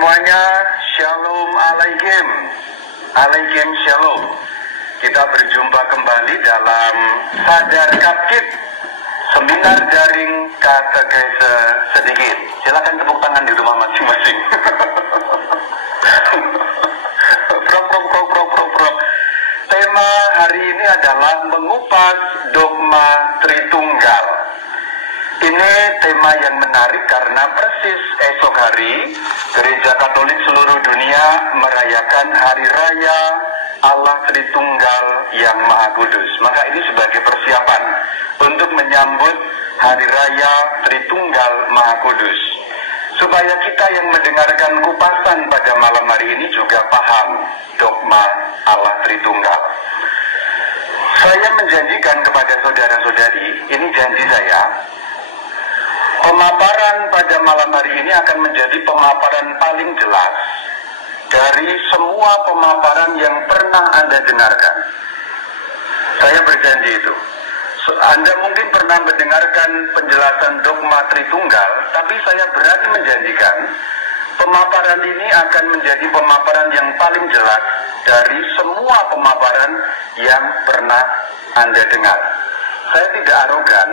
semuanya, Shalom Alaikum. Alaikum Shalom. Kita berjumpa kembali dalam Sadar Kapkit, seminar daring katekese sedikit. Silakan tepuk tangan di rumah masing-masing. Tema hari ini adalah mengupas dogma Tritunggal. Ini tema yang menarik karena persis esok hari Gereja Katolik seluruh dunia merayakan Hari Raya Allah Tritunggal yang Maha Kudus. Maka ini sebagai persiapan untuk menyambut Hari Raya Tritunggal Maha Kudus, supaya kita yang mendengarkan kupasan pada malam hari ini juga paham dogma Allah Tritunggal. Saya menjanjikan kepada saudara-saudari, ini janji saya, pemaparan pada malam hari ini akan menjadi pemaparan paling jelas dari semua pemaparan yang pernah Anda dengarkan. Saya berjanji itu. Anda mungkin pernah mendengarkan penjelasan dogma Tritunggal, tapi saya berani menjanjikan pemaparan ini akan menjadi pemaparan yang paling jelas dari semua pemaparan yang pernah Anda dengar. Saya tidak arogan,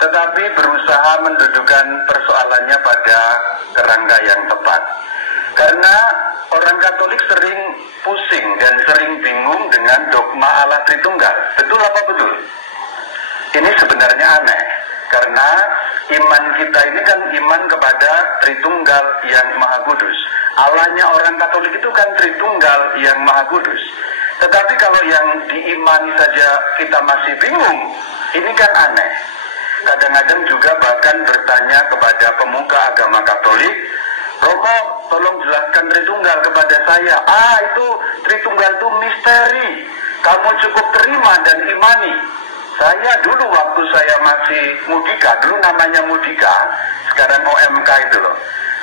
tetapi berusaha mendudukan persoalannya pada kerangka yang tepat. Karena orang Katolik sering pusing dan sering bingung dengan dogma Allah Tritunggal. Betul apa betul? Ini sebenarnya aneh, karena iman kita ini kan iman kepada Tritunggal yang Maha Kudus. Allahnya orang Katolik itu kan Tritunggal yang Maha Kudus. Tetapi kalau yang diimani saja kita masih bingung, ini kan aneh. Kadang-kadang juga bahkan bertanya kepada pemuka agama Katolik, Romo, tolong jelaskan Tritunggal kepada saya. Itu Tritunggal itu misteri, kamu cukup terima dan imani. Saya dulu waktu saya masih Mudika, dulu namanya Mudika, sekarang OMK itu loh.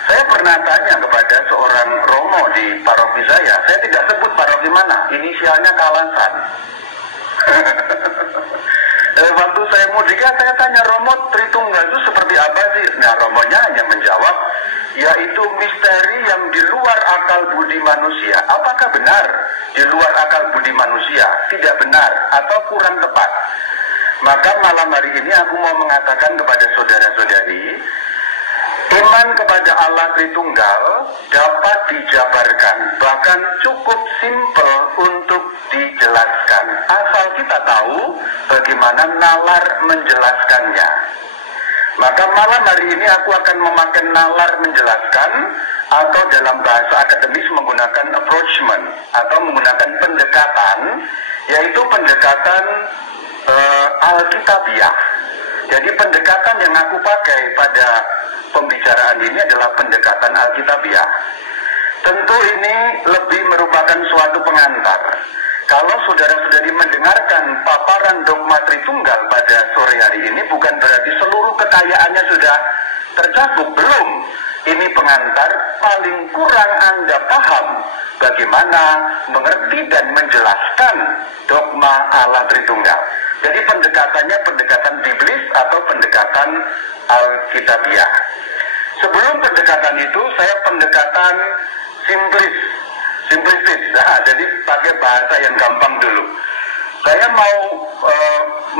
Saya pernah tanya kepada seorang Romo di paroki saya tidak sebut paroki mana, inisialnya Kalasan. Waktu saya Mudika, saya tanya Romo, Tritunggal itu seperti apa sih? Nah, Romonya hanya menjawab, yaitu misteri yang di luar akal budi manusia. Apakah benar di luar akal budi manusia? Tidak benar atau kurang tepat. Maka malam hari ini aku mau mengatakan kepada saudara-saudari, iman kepada Allah Tritunggal dapat dijabarkan, bahkan cukup simpel untuk dijelaskan, asal kita tahu bagaimana nalar menjelaskannya. Maka malam hari ini aku akan memakai nalar menjelaskan, atau dalam bahasa akademis menggunakan approachment, atau menggunakan pendekatan, yaitu pendekatan Alkitabiah. Jadi pendekatan yang aku pakai pada pembicaraan ini adalah pendekatan Alkitabiah. Tentu ini lebih merupakan suatu pengantar. Kalau saudara-saudari mendengarkan paparan dogma Tritunggal pada sore hari ini, bukan berarti seluruh kekayaannya sudah tercakup, belum. Ini pengantar, paling kurang Anda paham bagaimana mengerti dan menjelaskan dogma Allah Tritunggal. Jadi pendekatannya pendekatan biblis atau pendekatan Alkitabiah. Sebelum pendekatan itu, saya pendekatan simplistis. Nah, jadi pakai bahasa yang gampang dulu. Saya mau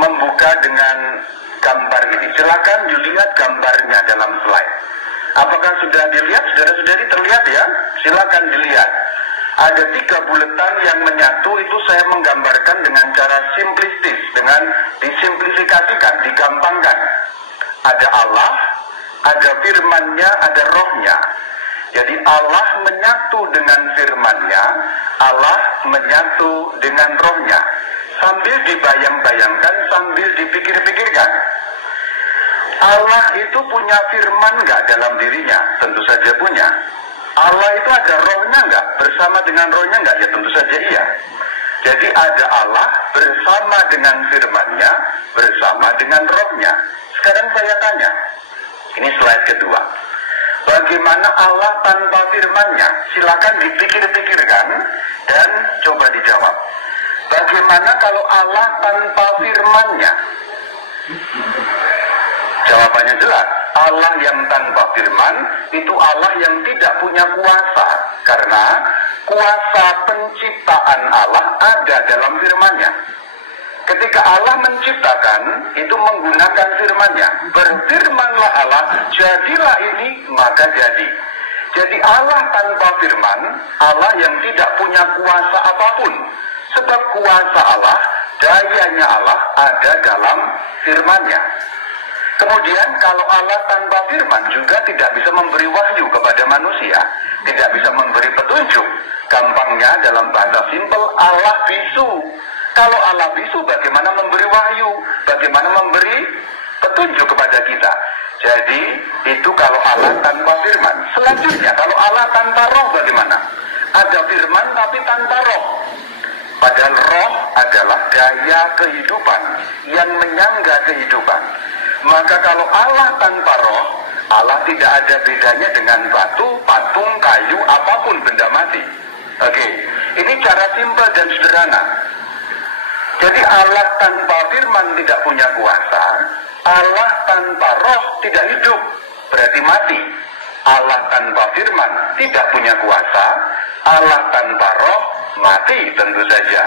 membuka dengan gambar ini. Silakan dilihat gambarnya dalam slide. Apakah sudah dilihat? Saudara-saudari terlihat ya? Silakan dilihat. Ada 3 buletan yang menyatu, itu saya menggambarkan dengan cara simplistis, dengan disimplifikasikan, digampangkan. Ada Allah, ada firman-Nya, ada rohnya. Jadi Allah menyatu dengan firman-Nya, Allah menyatu dengan rohnya. Sambil dibayang-bayangkan, sambil dipikir-pikirkan. Allah itu punya firman nggak dalam dirinya? Tentu saja punya. Allah itu ada rohnya nggak? Bersama dengan rohnya nggak? Ya tentu saja iya. Jadi ada Allah bersama dengan firman-Nya, bersama dengan rohnya. Sekarang saya tanya, ini slide kedua. Bagaimana Allah tanpa firman-Nya? Silakan dipikir-pikirkan dan coba dijawab. Bagaimana kalau Allah tanpa firman-Nya? Jawabannya jelas. Allah yang tanpa firman itu Allah yang tidak punya kuasa, karena kuasa penciptaan Allah ada dalam firman-Nya. Ketika Allah menciptakan, itu menggunakan firman-Nya. Berfirmanlah Allah, jadilah ini, maka jadi. Jadi Allah tanpa firman, Allah yang tidak punya kuasa apapun. Sebab kuasa Allah, dayanya Allah ada dalam firman-Nya. Kemudian kalau Allah tanpa firman juga tidak bisa memberi wahyu kepada manusia, tidak bisa memberi petunjuk. Gampangnya dalam bahasa simpel, Allah bisu. Kalau Allah bisu, bagaimana memberi wahyu? Bagaimana memberi petunjuk kepada kita? Jadi itu kalau Allah tanpa firman. Selanjutnya kalau Allah tanpa roh bagaimana? Ada firman tapi tanpa roh. Padahal roh adalah daya kehidupan yang menyangga kehidupan. Maka kalau Allah tanpa roh, Allah tidak ada bedanya dengan batu, patung, kayu, apapun benda mati. Oke, ini cara simpel dan sederhana. Jadi Allah tanpa firman tidak punya kuasa, Allah tanpa roh tidak hidup, berarti mati. Allah tanpa firman tidak punya kuasa, Allah tanpa roh mati tentu saja.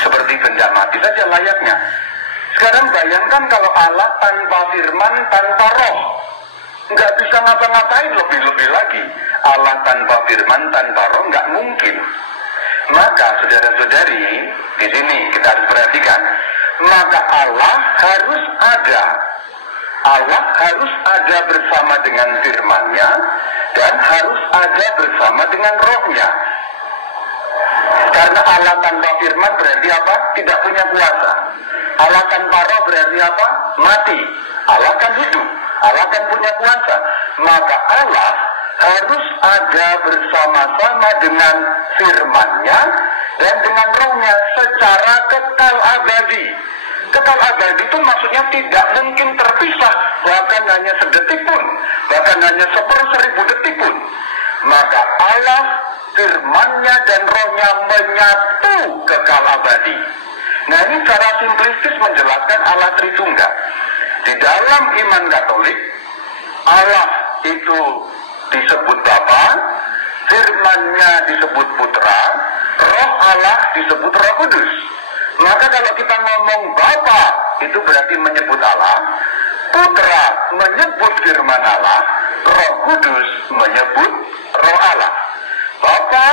Seperti benda mati saja layaknya. Sekarang bayangkan kalau Allah tanpa firman, tanpa roh, nggak bisa ngapa-ngapain, lebih-lebih lagi. Allah tanpa firman, tanpa roh nggak mungkin. Maka saudara-saudari, di sini kita harus perhatikan, maka Allah harus ada. Allah harus ada bersama dengan firman-Nya dan harus ada bersama dengan rohnya. Karena Allah tanpa firman berarti apa? Tidak punya kuasa. Allah tanpa roh berarti apa? Mati. Allah kan hidup, Allah kan punya kuasa. Maka Allah harus ada bersama-sama dengan firman-Nya dan dengan rohnya secara kekal abadi. Kekal abadi itu maksudnya tidak mungkin terpisah, bahkan hanya sedetik pun, bahkan hanya 1/1000 detik pun. Maka Allah, firman-Nya dan rohnya menyatu kekal abadi. Nah, ini cara simplistis menjelaskan Allah Tritunggal. Di dalam iman Katolik, Allah itu disebut Bapa, firman-Nya disebut Putra, roh Allah disebut Roh Kudus. Maka kalau kita ngomong Bapa, itu berarti menyebut Allah, Putra menyebut firman Allah, Roh Kudus menyebut roh Allah. Bapa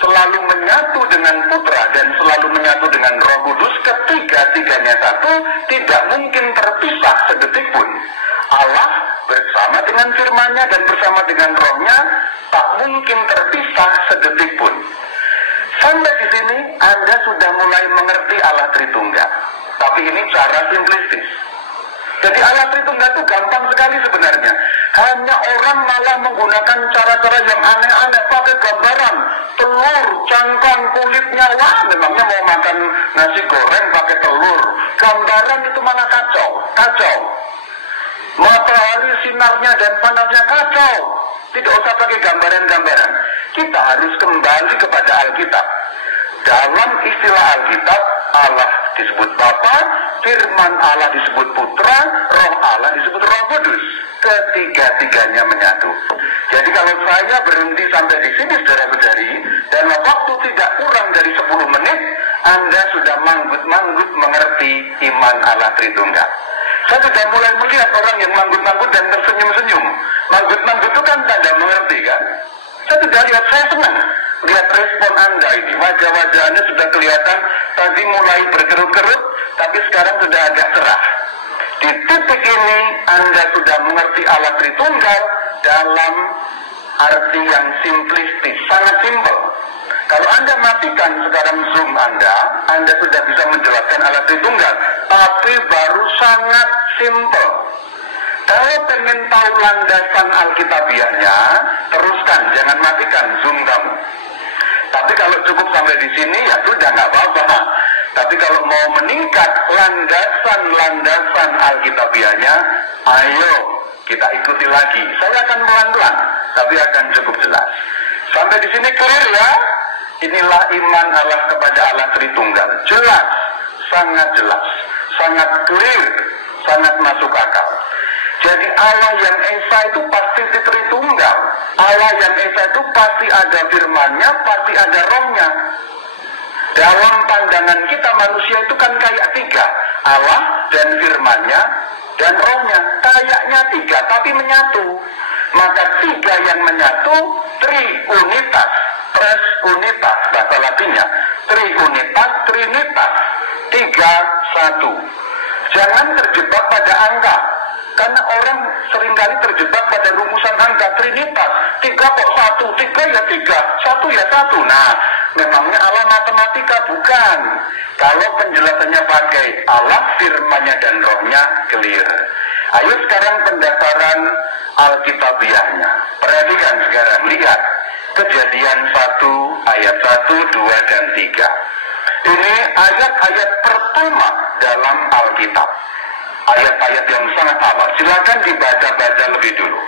selalu menyatu dengan Putra dan selalu menyatu dengan Roh Kudus, ketiga-tiganya satu, tidak mungkin terpisah sedetik pun. Allah bersama dengan firman-Nya dan bersama dengan rohnya tak mungkin terpisah sedetik pun. Sampai di sini Anda sudah mulai mengerti Allah Tritunggal. Tapi ini cara simplistis. Jadi Allah Tritunggal itu gampang sekali sebenarnya. Hanya orang malah menggunakan cara-cara yang aneh-aneh, pakai gambaran telur, cangkang, kulitnya. Wah, memangnya mau makan nasi goreng pakai telur. Gambaran itu malah kacau, kacau. Matahari sinarnya dan panasnya kacau. Tidak usah pakai gambaran-gambaran. Kita harus kembali kepada Alkitab. Dalam istilah Alkitab, Allah disebut Bapa, firman Allah disebut Putra, roh Allah disebut Roh Kudus. Ketiga-tiganya menyatu. Jadi kalau saya berhenti sampai di sini, saudara-saudari, dalam waktu tidak kurang dari 10 menit, Anda sudah manggut-manggut mengerti iman Allah Tritunggal. Saya sudah mulai melihat orang yang manggut-manggut dan tersenyum-senyum. Manggut-manggut itu kan tanda mengerti kan? Saya sudah lihat, saya senang lihat respon Anda ini. Wajah-wajah Anda sudah kelihatan tadi mulai berkerut-kerut, tapi sekarang sudah agak cerah. Di titik ini Anda sudah mengerti Allah Tritunggal dalam arti yang simplistis, sangat simpel. Kalau Anda matikan sekarang Zoom Anda sudah bisa menjelaskan Allah Tritunggal, tapi baru sangat simpel. Kalau pengen tahu landasan Alkitabiahnya, teruskan, jangan matikan Zoom kamu. Tapi kalau cukup sampai di sini, ya sudah, nggak apa-apa. Tapi kalau mau meningkat landasan Alkitabiahnya, ayo kita ikuti lagi. Saya akan pelan-pelan, tapi akan cukup jelas. Sampai di sini clear ya? Inilah iman Allah kepada Allah Tritunggal. Jelas, sangat clear, sangat masuk akal. Jadi Allah yang Esa itu pasti Tritunggal. Allah yang Esa itu pasti ada firman-Nya, pasti ada rohnya. Dalam pandangan kita manusia itu kan kayak tiga, Allah dan firman-Nya dan rohnya. Kayaknya tiga tapi menyatu. Maka tiga yang menyatu, triunitas, tres unitas, bahasa Latinnya, triunitas, trinitas, tiga, satu. Jangan terjebak pada angka, karena orang seringkali terjebak pada rumusan angka, trinitas, tiga kok satu, tiga ya tiga, satu ya satu. Nah, memangnya Allah matematika? Bukan. Kalau penjelasannya pakai Allah, firman-Nya dan rohnya, clear. Ayo sekarang pendaftaran Alkitabiahnya. Perhatikan sekarang, lihat Kejadian 1 ayat 1, 2, dan 3. Ini ayat-ayat pertama dalam Alkitab. Ayat-ayat yang sangat awal. Silakan dibaca-baca lebih dulu.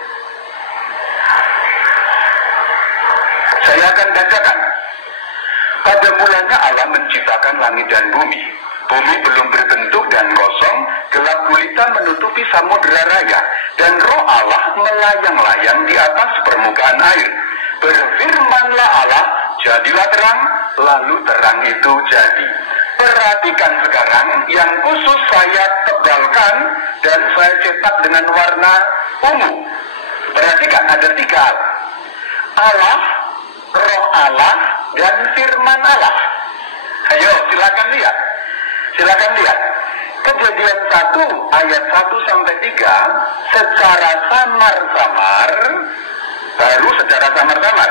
Saya akan bacakan. Pada mulanya Allah menciptakan langit dan bumi. Bumi belum berbentuk dan kosong, gelap gulita menutupi samudera raya, dan roh Allah melayang-layang di atas permukaan air. Berfirmanlah Allah, jadilah terang, lalu terang itu jadi. Perhatikan sekarang, yang khusus saya tebalkan dan saya cetak dengan warna ungu. Perhatikan, ada tiga Allah, roh Allah, dan firman Allah. Ayo, silakan lihat. Silakan lihat. Kejadian 1 ayat 1 sampai 3 secara samar-samar, baru secara samar-samar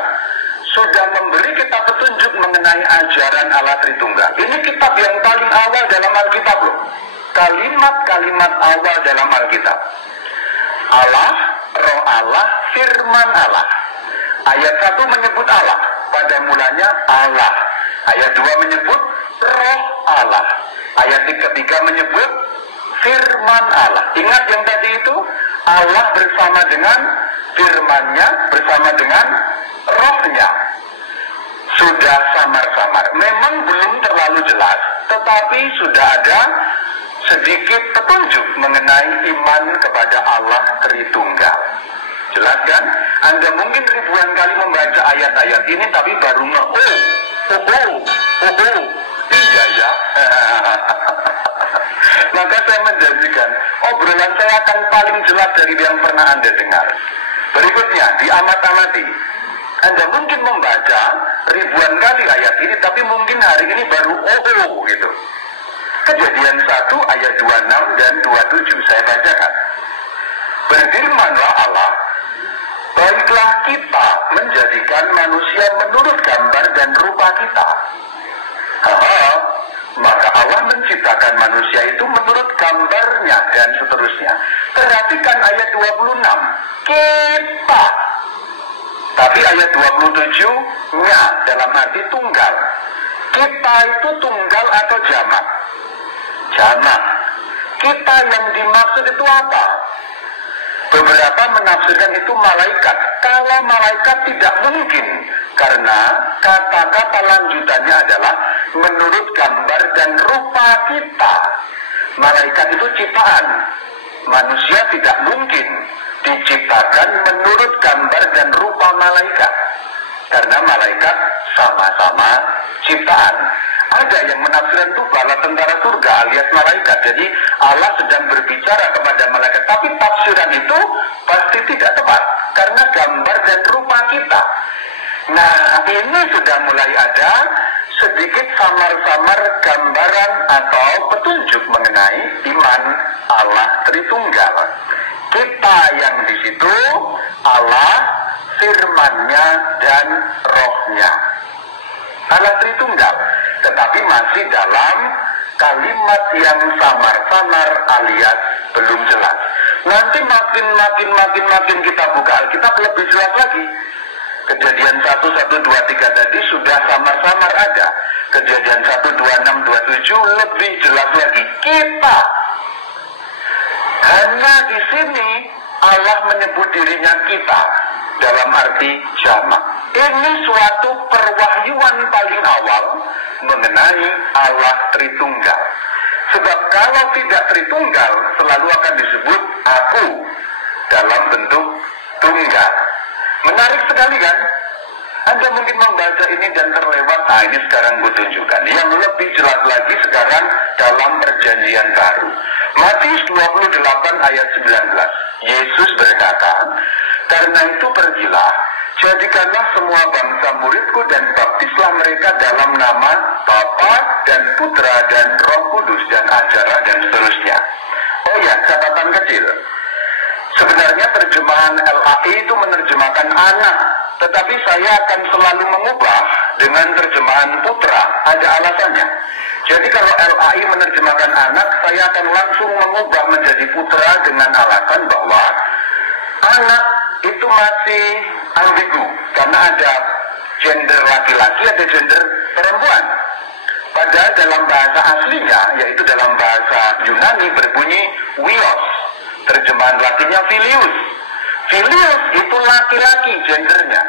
sudah memberi kita petunjuk mengenai ajaran Allah Tritunggal. Ini kitab yang paling awal dalam Alkitab loh. Kalimat-kalimat awal dalam Alkitab. Allah, roh Allah, firman Allah. Ayat 1 menyebut Allah, pada mulanya Allah. Ayat 2 menyebut roh Allah. Ayat ketiga menyebut firman Allah. Ingat yang tadi itu, Allah bersama dengan firman-Nya, bersama dengan rohnya. Sudah samar-samar. Memang belum terlalu jelas, tetapi sudah ada sedikit petunjuk mengenai iman kepada Allah Tritunggal. Jelas kan? Anda mungkin ribuan kali membaca ayat-ayat ini, tapi baru iya ya. Maka saya menjanjikan, obrolan saya akan paling jelas dari yang pernah Anda dengar. Berikutnya, diamat-amati. Anda mungkin membaca ribuan kali ayat ini, tapi mungkin hari ini baru gitu. Kejadian 1 ayat 26 dan 27 saya bacakan. Berfirmanlah Allah, baiklah kita menjadikan manusia menurut gambar dan rupa kita. Maka Allah menciptakan manusia itu menurut gambarnya dan seterusnya. Perhatikan ayat 26. Kita. Tapi ayat 27-nya dalam arti tunggal. Kita itu tunggal atau jamak? Jamak. Kita yang dimaksud itu apa? Beberapa menafsirkan itu malaikat. Kalau malaikat tidak mungkin, karena kata-kata lanjutannya adalah menurut gambar dan rupa kita. Malaikat itu ciptaan. Manusia tidak mungkin diciptakan menurut gambar dan rupa malaikat, karena malaikat sama-sama ciptaan. Ada yang menafsirkan itu bala tentara surga alias malaikat. Jadi Allah sedang berbicara kepada malaikat, tapi tafsiran itu pasti tidak tepat, karena gambar dan rupa kita. Nah, ini sudah mulai ada sedikit samar-samar gambaran atau petunjuk mengenai iman Allah Tritunggal. Kita yang di situ Allah, firman-Nya dan rohnya. Allah Tritunggal, tetapi masih dalam kalimat yang samar-samar alias belum jelas. Nanti makin kita buka Alkitab lebih jelas lagi. Kejadian 1, 1, 2, 3 tadi sudah samar-samar ada. Kejadian 1, 2, 6, 2, 7 lebih jelas lagi. Kita. Hanya di sini Allah menyebut dirinya kita dalam arti jamak. Ini suatu perwahyuan paling awal mengenai Allah Tritunggal. Sebab kalau tidak Tritunggal selalu akan disebut aku, dalam bentuk tunggal. Menarik sekali kan? Anda mungkin membaca ini dan terlewat. Nah, ini sekarang gue tunjukkan. Yang lebih jelas lagi sekarang dalam perjanjian baru. Matius 28 ayat 19. Yesus berkata, "Karena itu pergilah, jadikanlah semua bangsa muridku dan baptislah mereka dalam nama Bapa dan Putra dan Roh Kudus dan ajarah dan seterusnya." Oh ya, catatan kecil. Sebenarnya terjemahan LAI itu menerjemahkan anak, tetapi saya akan selalu mengubah dengan terjemahan putra. Ada alasannya. Jadi kalau LAI menerjemahkan anak, saya akan langsung mengubah menjadi putra dengan alasan bahwa anak itu masih ambigu, karena ada gender laki-laki, ada gender perempuan. Padahal dalam bahasa aslinya, yaitu dalam bahasa Yunani berbunyi Wios. Terjemahan latinnya Filius. Filius itu laki-laki gendernya.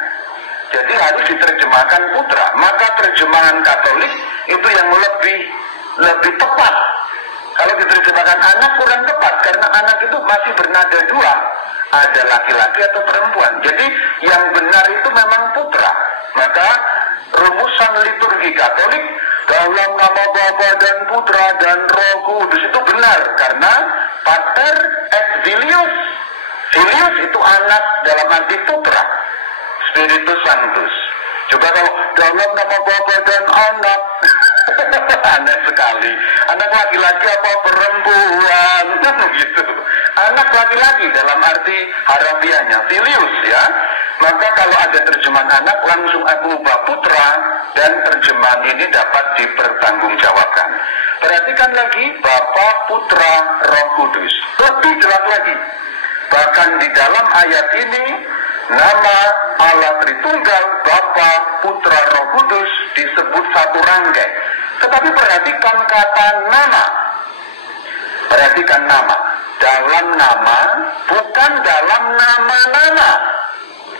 Jadi harus diterjemahkan putra. Maka terjemahan Katolik itu yang lebih tepat. Kalau diterjemahkan anak kurang tepat, karena anak itu masih bernada dua. Ada laki-laki atau perempuan. Jadi yang benar itu memang putra. Maka rumusan liturgi Katolik dalam nama Bapa dan Putra dan Roh Kudus itu benar, karena Pater et Filius. Filius itu anak dalam arti putra. Spiritus Sanctus. Coba kalau dalam nama Bapa dan Anak, aneh sekali. Anak laki-laki apa perempuan? Gitu. Anak laki-laki dalam arti harafiahnya Filius ya. Maka kalau ada terjemahan anak, langsung aku ubah putra, dan terjemahan ini dapat dipertanggungjawabkan. Perhatikan lagi, Bapa, Putra, Roh Kudus. Lebih jelas lagi. Bahkan di dalam ayat ini, nama Allah Tritunggal, Bapa, Putra, Roh Kudus disebut satu rangkai. Tetapi perhatikan kata nama. Perhatikan nama. Dalam nama, bukan dalam nama-nama.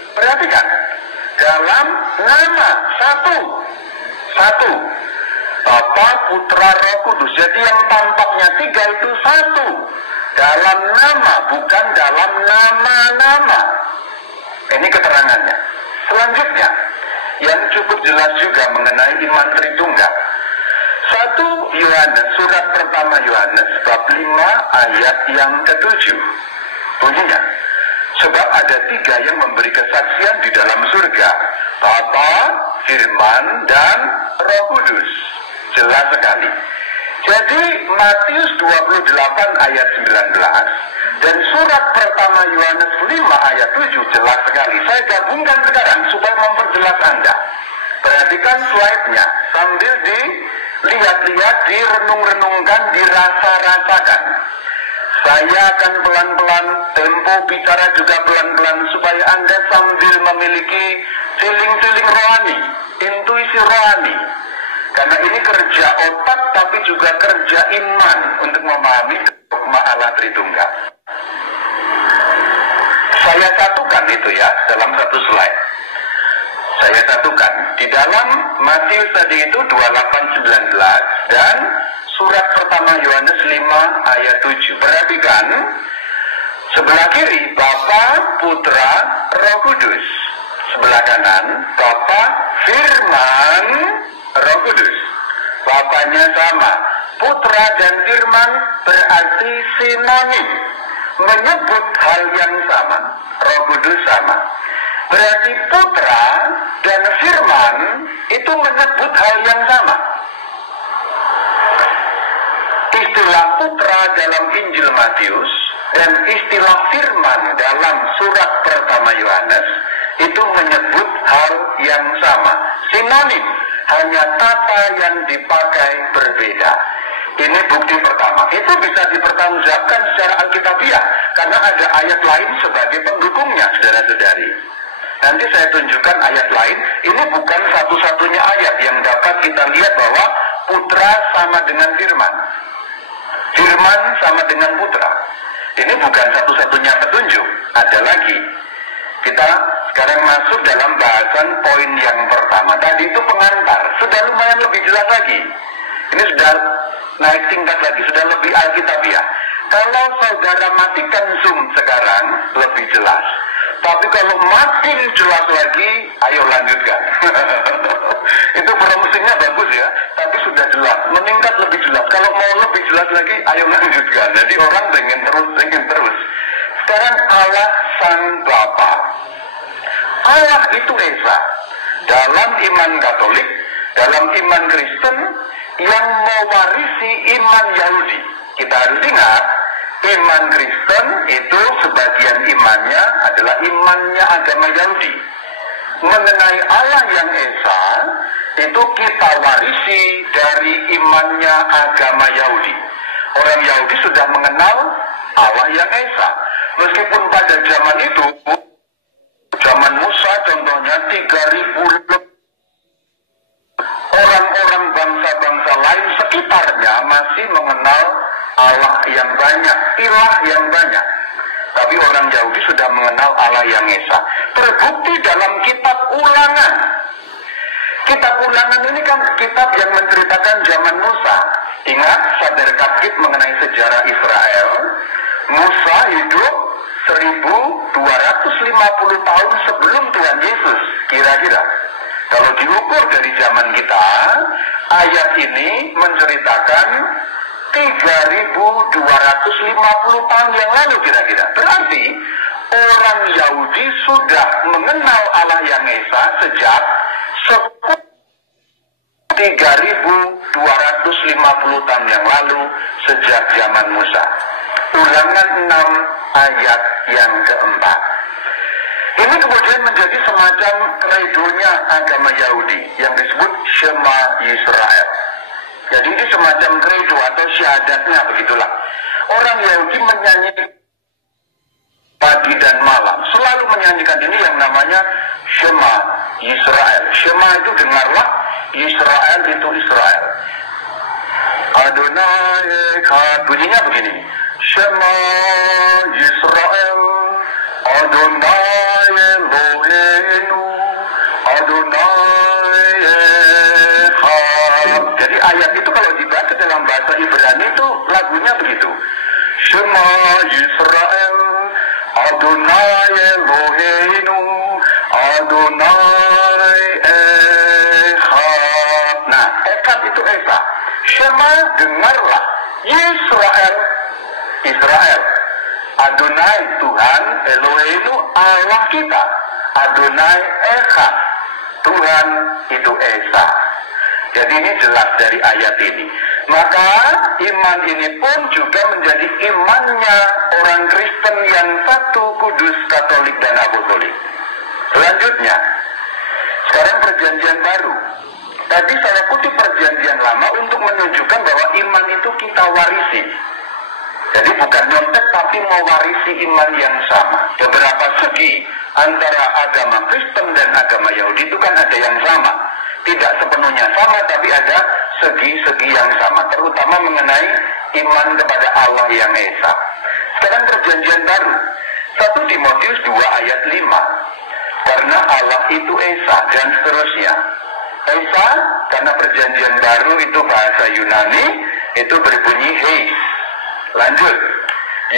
Perhatikan, dalam nama satu, Bapa, Putra, Roh Kudus. Jadi yang tampaknya tiga itu satu. Dalam nama, bukan dalam nama-nama. Ini keterangannya. Selanjutnya, yang cukup jelas juga mengenai iman Tritunggal. 1 Yohanes, surat pertama Yohanes, bab 5 ayat yang ke-7. Bunyinya, sebab ada tiga yang memberi kesaksian di dalam surga, Bapa, Firman, dan Roh Kudus. Jelas sekali. Jadi Matius 28 ayat 19 dan surat pertama Yohanes 5 ayat 7 jelas sekali. Saya gabungkan sekarang supaya memperjelas Anda. Perhatikan slide-nya sambil dilihat-lihat, direnung-renungkan, dirasa-rasakan. Saya akan pelan-pelan, tempo bicara juga pelan-pelan, supaya Anda sambil memiliki feeling-feeling rohani, intuisi rohani. Karena ini kerja otak, tapi juga kerja iman untuk memahami dogma Allah Tritunggal. Saya satukan itu ya, dalam satu slide. Saya satukan. Di dalam Matius tadi itu 28:19 dan surat pertama Yohanes 5 ayat 7. Perhatikan, sebelah kiri Bapa, Putra, Roh Kudus. Sebelah kanan Bapa, Firman, Roh Kudus. Bapaknya sama. Putra dan Firman berarti sinonim, menyebut hal yang sama. Roh Kudus sama. Berarti Putra dan Firman itu menyebut hal yang sama. Istilah Putra dalam Injil Matius dan istilah Firman dalam surat pertama Yohanes itu menyebut hal yang sama. Sinonim, hanya kata yang dipakai berbeda. Ini bukti pertama. Itu bisa dipertanggungjawabkan secara alkitabiah, karena ada ayat lain sebagai pendukungnya, saudara-saudari. Nanti saya tunjukkan ayat lain. Ini bukan satu-satunya ayat yang dapat kita lihat bahwa Putra sama dengan Firman, Firman sama dengan Putra. Ini bukan satu-satunya petunjuk. Ada lagi. Kita sekarang masuk dalam bahasan poin yang pertama. Tadi itu pengantar. Sudah lumayan lebih jelas lagi. Ini sudah naik tingkat lagi. Sudah lebih alkitabiah. Kalau saudara matikan Zoom sekarang, lebih jelas. Tapi kalau makin jelas lagi, ayo lanjutkan. Itu promosinya bagus ya, tapi sudah jelas, meningkat lebih jelas. Kalau mau lebih jelas lagi, ayo lanjutkan. Jadi orang pengen terus. Sekarang Allah Sang Bapa. Allah itu Esa. Dalam iman Katolik, dalam iman Kristen, yang mewarisi iman Yahudi. Kita harus ingat, iman Kristen itu sebagian imannya adalah imannya agama Yahudi. Mengenai Allah yang Esa, itu kita warisi dari imannya agama Yahudi. Orang Yahudi sudah mengenal Allah yang Esa. Meskipun pada zaman itu, zaman Musa contohnya 3.000 orang-orang bangsa-bangsa lain sekitarnya masih mengenal Allah yang banyak, ilah yang banyak. Tapi orang Yahudi sudah mengenal Allah yang Esa. Terbukti dalam kitab Ulangan. Kitab Ulangan ini kan kitab yang menceritakan zaman Musa. Ingat, sadar kapit mengenai sejarah Israel. Musa hidup 1250 tahun sebelum Tuhan Yesus, kira-kira. Kalau diukur dari zaman kita, ayat ini menceritakan 3.250 tahun yang lalu kira-kira. Berarti orang Yahudi sudah mengenal Allah yang Esa sejak 3.250 tahun yang lalu, sejak zaman Musa. Ulangan 6 ayat yang keempat. Ini kemudian menjadi semacam kredonya agama Yahudi yang disebut Shema Yisrael. Jadi ini semacam kredo atau syahadatnya, begitulah. Orang Yahudi menyanyikan pagi dan malam, selalu menyanyikan ini yang namanya Shema Yisrael. Shema itu dengarlah, Yisrael itu Israel. Adonai Echad, bunyinya begini. Shema Yisrael, Adonai Eloheinu, Adonai Echad. Jadi ayat itu kalau dibaca dalam bahasa Ibrani itu lagunya begitu. Shema Yisrael, Adonai Eloheinu, Adonai Echad. Nah, Echad itu Esa. Shema, dengarlah. Yisrael, Israel. Adonai Tuhan, Eloheinu Allah kita. Adonai Echad, Tuhan itu Esa. Jadi ini jelas dari ayat ini. Maka iman ini pun juga menjadi imannya orang Kristen yang satu, kudus, Katolik, dan Apostolik. Selanjutnya, sekarang perjanjian baru. Tadi saya kutip perjanjian lama untuk menunjukkan bahwa iman itu kita warisi. Jadi bukan nyontek tapi mewarisi iman yang sama. Beberapa segi antara agama Kristen dan agama Yahudi itu kan ada yang sama. Tidak sepenuhnya sama, tapi ada segi-segi yang sama. Terutama mengenai iman kepada Allah yang Esa. Sekarang perjanjian baru. 1 Timotius 2 ayat 5. Karena Allah itu Esa dan seterusnya. Esa, karena perjanjian baru itu bahasa Yunani, itu berbunyi Heis. Lanjut,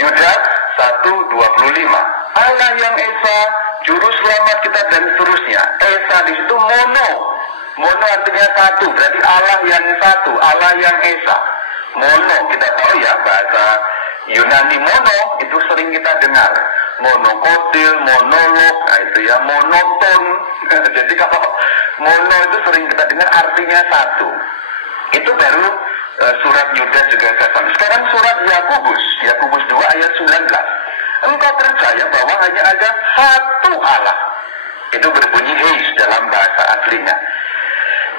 Yudas 1:25. Allah yang Esa, juru selamat kita dan seterusnya. Esa di situ mono. Mono artinya satu, berarti Allah yang satu, Allah yang Esa. Mono, kita tahu ya bahasa Yunani mono itu sering kita dengar. Monokotil, monolog, nah itu ya, monoton. Jadi kalau mono itu sering kita dengar artinya satu. Itu baru surat Yudas juga katakan. Sekarang surat Yakobus 2 ayat 19. Engkau percaya bahwa hanya ada satu Allah. Itu berbunyi Heis dalam bahasa aslinya.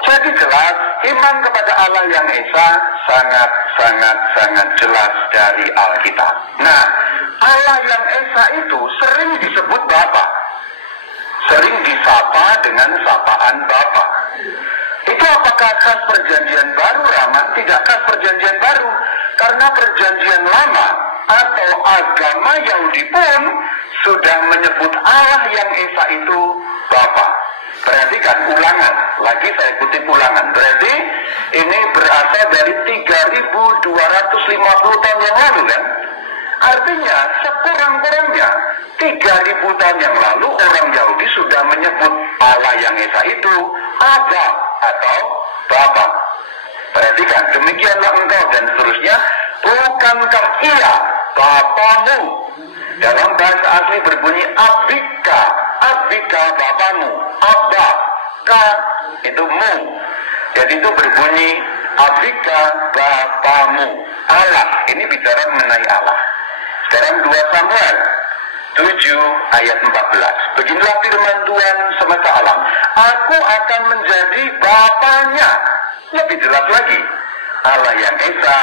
Jadi jelas iman kepada Allah yang Esa sangat jelas dari Alkitab. Nah, Allah yang Esa itu sering disebut Bapa. Sering disapa dengan sapaan Bapa. Itu apakah khas perjanjian baru, Rahman? Tidak khas perjanjian baru. Karena perjanjian lama atau agama Yahudi pun sudah menyebut Allah yang Esa itu Bapa. Perhatikan ulangan. Lagi saya kutip ulangan. Berarti ini berasal dari 3.250 tahun yang lalu kan? Artinya sekurang-kurangnya 3000 tahun yang lalu orang Yahudi sudah menyebut Allah yang Esa itu Aba atau Bapa. Perhatikan, demikianlah engkau dan seterusnya. Bukankah ia Bapamu? Dalam bahasa asli berbunyi Abika, Abika Bapamu, Abba, Ka itu mu. Jadi itu berbunyi Abika Bapamu, Allah. Ini bicara mengenai Allah. Sekarang 2 Samuel 7 ayat 14. Beginilah firman Tuhan semesta alam. Aku akan menjadi Bapanya. Lebih jelas lagi, Allah yang Esa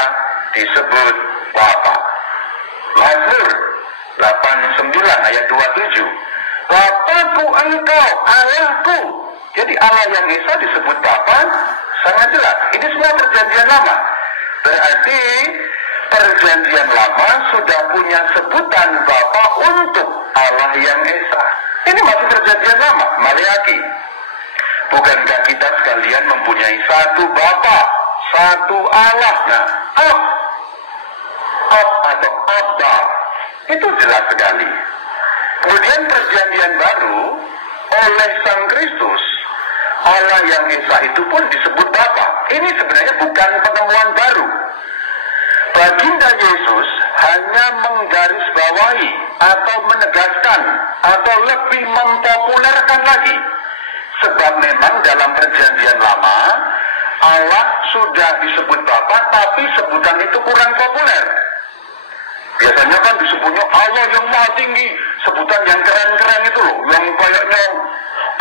disebut Bapa. Mazmur 89 ayat 27. Bapakku engkau, Allahku. Jadi Allah yang Esa disebut Bapa, sangat jelas. Ini semua perjanjian lama. Berarti perjanjian lama sudah punya sebutan Bapa untuk Allah yang Esa. Ini masih perjanjian lama, Maleaki. Bukankah kita sekalian mempunyai satu Bapa, satu Allah? Nah, Ab atau Abba itu jelas sekali. Kemudian perjanjian baru oleh Sang Kristus, Allah yang Esa itu pun disebut Bapa. Ini sebenarnya bukan penemuan baru. Baginda Yesus hanya menggarisbawahi atau menegaskan atau lebih mempopulerkan lagi. Sebab memang dalam perjanjian lama Allah sudah disebut Bapa, tapi sebutan itu kurang populer. Biasanya kan disebutnya Allah yang Maha Tinggi, sebutan yang keren-keren itu loh, yang kayaknya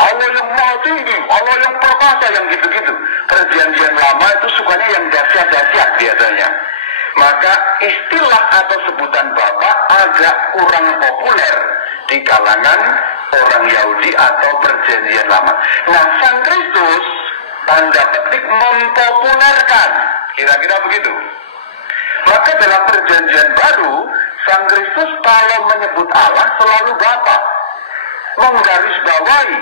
Allah yang Maha Tinggi, Allah yang perkasa, yang gitu-gitu. Perjanjian lama itu sukanya yang dahsyat-dahsyat biasanya. Maka istilah atau sebutan Bapa agak kurang populer di kalangan orang Yahudi atau perjanjian lama. Nah, Sang Kristus tanda petik mempopulerkan, kira-kira begitu. Maka dalam perjanjian baru, Sang Kristus kalau menyebut Allah selalu Bapa, menggarisbawahi.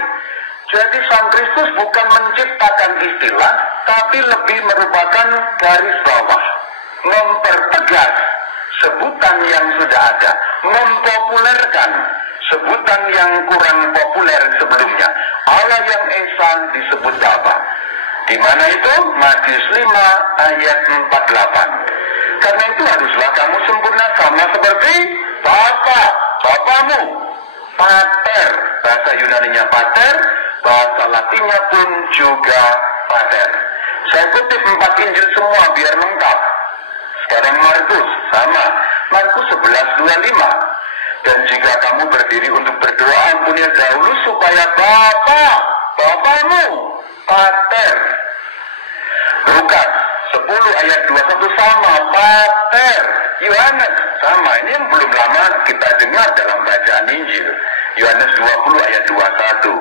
Jadi Sang Kristus bukan menciptakan istilah, tapi lebih merupakan garis bawah, mempertegas sebutan yang sudah ada, mempopulerkan sebutan yang kurang populer sebelumnya. Allah yang Esa disebut Bapa. Di mana itu? Matius 5 ayat 48. Karena itu haruslah kamu sempurna sama seperti Bapa, Bapamu. Pater, bahasa Yunaninya pater, bahasa Latinnya pun juga pater. Saya kutip 4 Injil semua biar lengkap. Sekarang Markus, sama. Markus 11:25. Dan jika kamu berdiri untuk berdoa, ampunilah dahulu supaya Bapamu, pater. Lukas 10 ayat 21 sama, pater. Yohanes sama, ini yang belum lama kita dengar dalam bacaan Injil. Yohanes 20 ayat 21.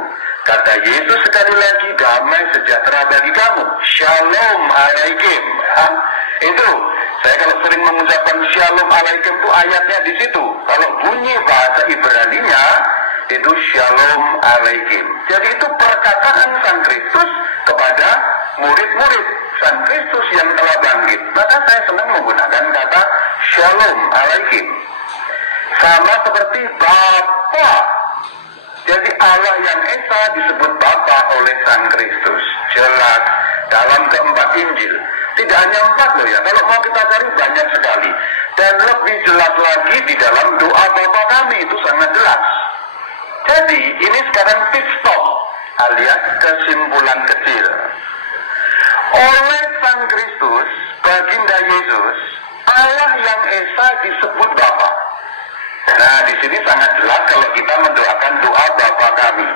Kata Yesus sekali lagi, damai sejahtera bagi kamu. Shalom alaikum. Itu saya kalau sering mengucapkan Shalom alaikum itu ayatnya di situ. Kalau bunyi bahasa Ibraninya itu Shalom alaikum. Jadi itu perkataan Sang Kristus kepada murid-murid Sang Kristus yang telah bangkit. Maka saya senang menggunakan kata Shalom alaikum. Sama seperti Bapa. Jadi Allah yang Esa disebut Bapa oleh Sang Kristus. Jelas dalam keempat Injil. Tidak hanya 4 loh ya, kalau mau kita cari banyak sekali. Dan lebih jelas lagi di dalam doa Bapa kami, itu sangat jelas. Jadi ini sekarang pit stop alias kesimpulan kecil. Oleh Sang Kristus, Baginda Yesus, Allah yang Esa disebut Bapa. Nah, di sini sangat jelas kalau kita mendoakan doa Bapa kami.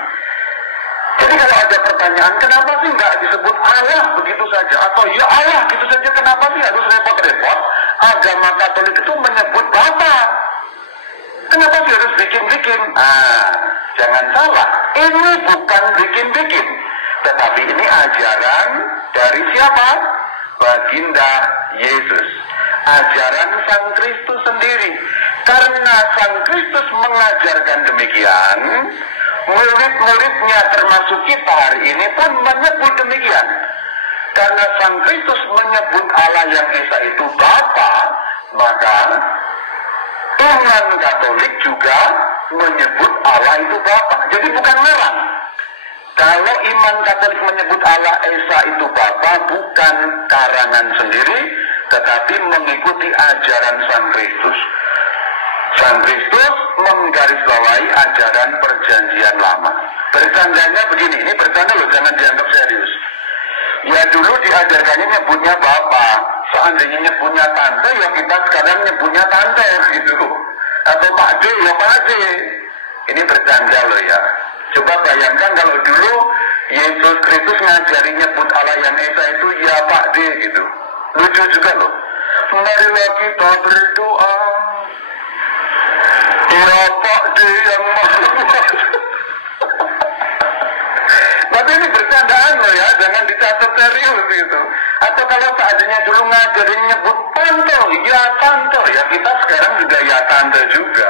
Jadi kalau ada pertanyaan, kenapa sih nggak disebut Allah begitu saja? Atau ya Allah gitu saja, kenapa sih harus repot-repot? Agama Katolik itu menyebut Bapa. Kenapa sih harus bikin-bikin? Jangan salah, ini bukan bikin-bikin. Tetapi ini ajaran dari siapa? Baginda Yesus. Ajaran Sang Kristus sendiri. Karena Sang Kristus mengajarkan demikian, murid-muridnya termasuk kita hari ini pun menyebut demikian. Karena Sang Kristus menyebut Allah yang Esa itu Bapa, maka Iman Katolik juga menyebut Allah itu Bapa. Jadi bukan ngarang. Kalau iman Katolik menyebut Allah Esa itu Bapa, bukan karangan sendiri, tetapi mengikuti ajaran Sang Kristus. Sang Kristus menggarisbawahi ajaran Perjanjian Lama. Bercandanya begini, ini bercanda loh, jangan dianggap serius. Ya dulu diajarkannya nyebutnya Bapak, seandainya nyebutnya Tante, ya kita sekarang nyebutnya Tante gitu. Atau Pak D, ya Pak D. Ini bercanda loh ya. Coba bayangkan kalau dulu Yesus Kristus ngajari nyebut Allah yang Esa itu ya Pak D gitu. Lucu juga loh. Marilah kita berdoa. Ya Pak D yang maha kuasa. Tapi ini bercandaan loh ya, jangan dicatat serius gitu. Atau kalau seandainya dulu ngajarin nyebut Tante, ya Tante, ya kita sekarang juga ya Tante juga.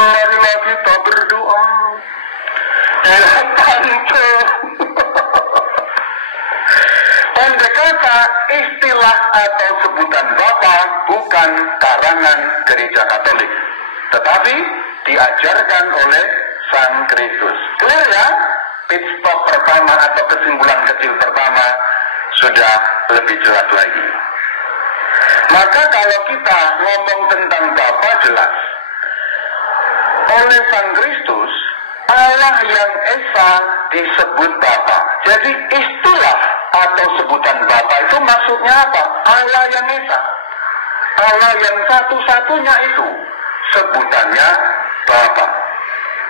Marilah kita berdoa. Ya Tante. Pendek kata, istilah atau sebutan Bapa bukan karangan Gereja Katolik, tetapi diajarkan oleh Sang Kristus. Clear ya? Pit stop pertama atau kesimpulan kecil pertama sudah lebih jelas lagi. Maka kalau kita ngomong tentang Bapa jelas, oleh Sang Kristus, Allah yang Esa disebut Bapa. Jadi istilah atau sebutan Bapa itu maksudnya apa? Allah yang Esa. Allah yang satu-satunya itu sebutannya Bapa.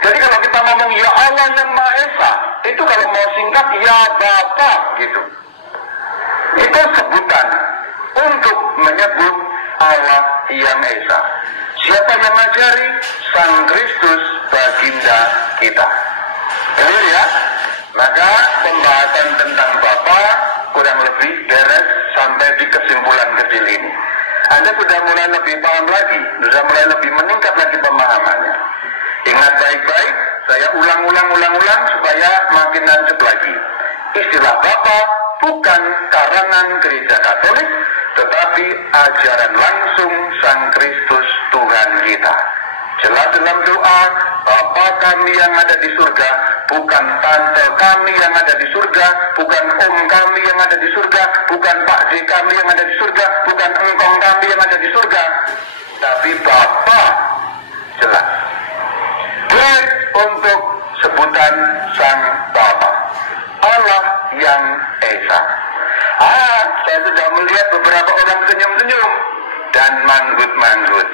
Jadi kalau kita ngomong ya Allah yang Maha Esa, itu kalau mau singkat ya Bapa gitu. Itu sebutan untuk menyebut Allah yang Esa. Siapa yang ngajari? Sang Kristus, baginda kita. Clear ya? Maka pembahasan tentang Bapa kurang lebih beres sampai di kesimpulan kecil ini. Anda sudah mulai lebih paham lagi, sudah mulai lebih meningkat lagi pemahamannya. Ingat baik-baik, saya ulang supaya makin nancep lagi. Istilah Bapa bukan karangan Gereja Katolik, tetapi ajaran langsung Sang Kristus Tuhan kita. Jelas dalam doa, Bapa kami yang ada di surga, bukan tante kami yang ada di surga, bukan om kami yang ada di surga, bukan Pak D kami yang ada di surga, bukan engkong kami yang ada di surga, tapi Bapa. Jelas. Klik untuk sebutan Sang Bapa, Allah yang Esa. Saya sudah melihat beberapa orang senyum-senyum dan manggut-manggut.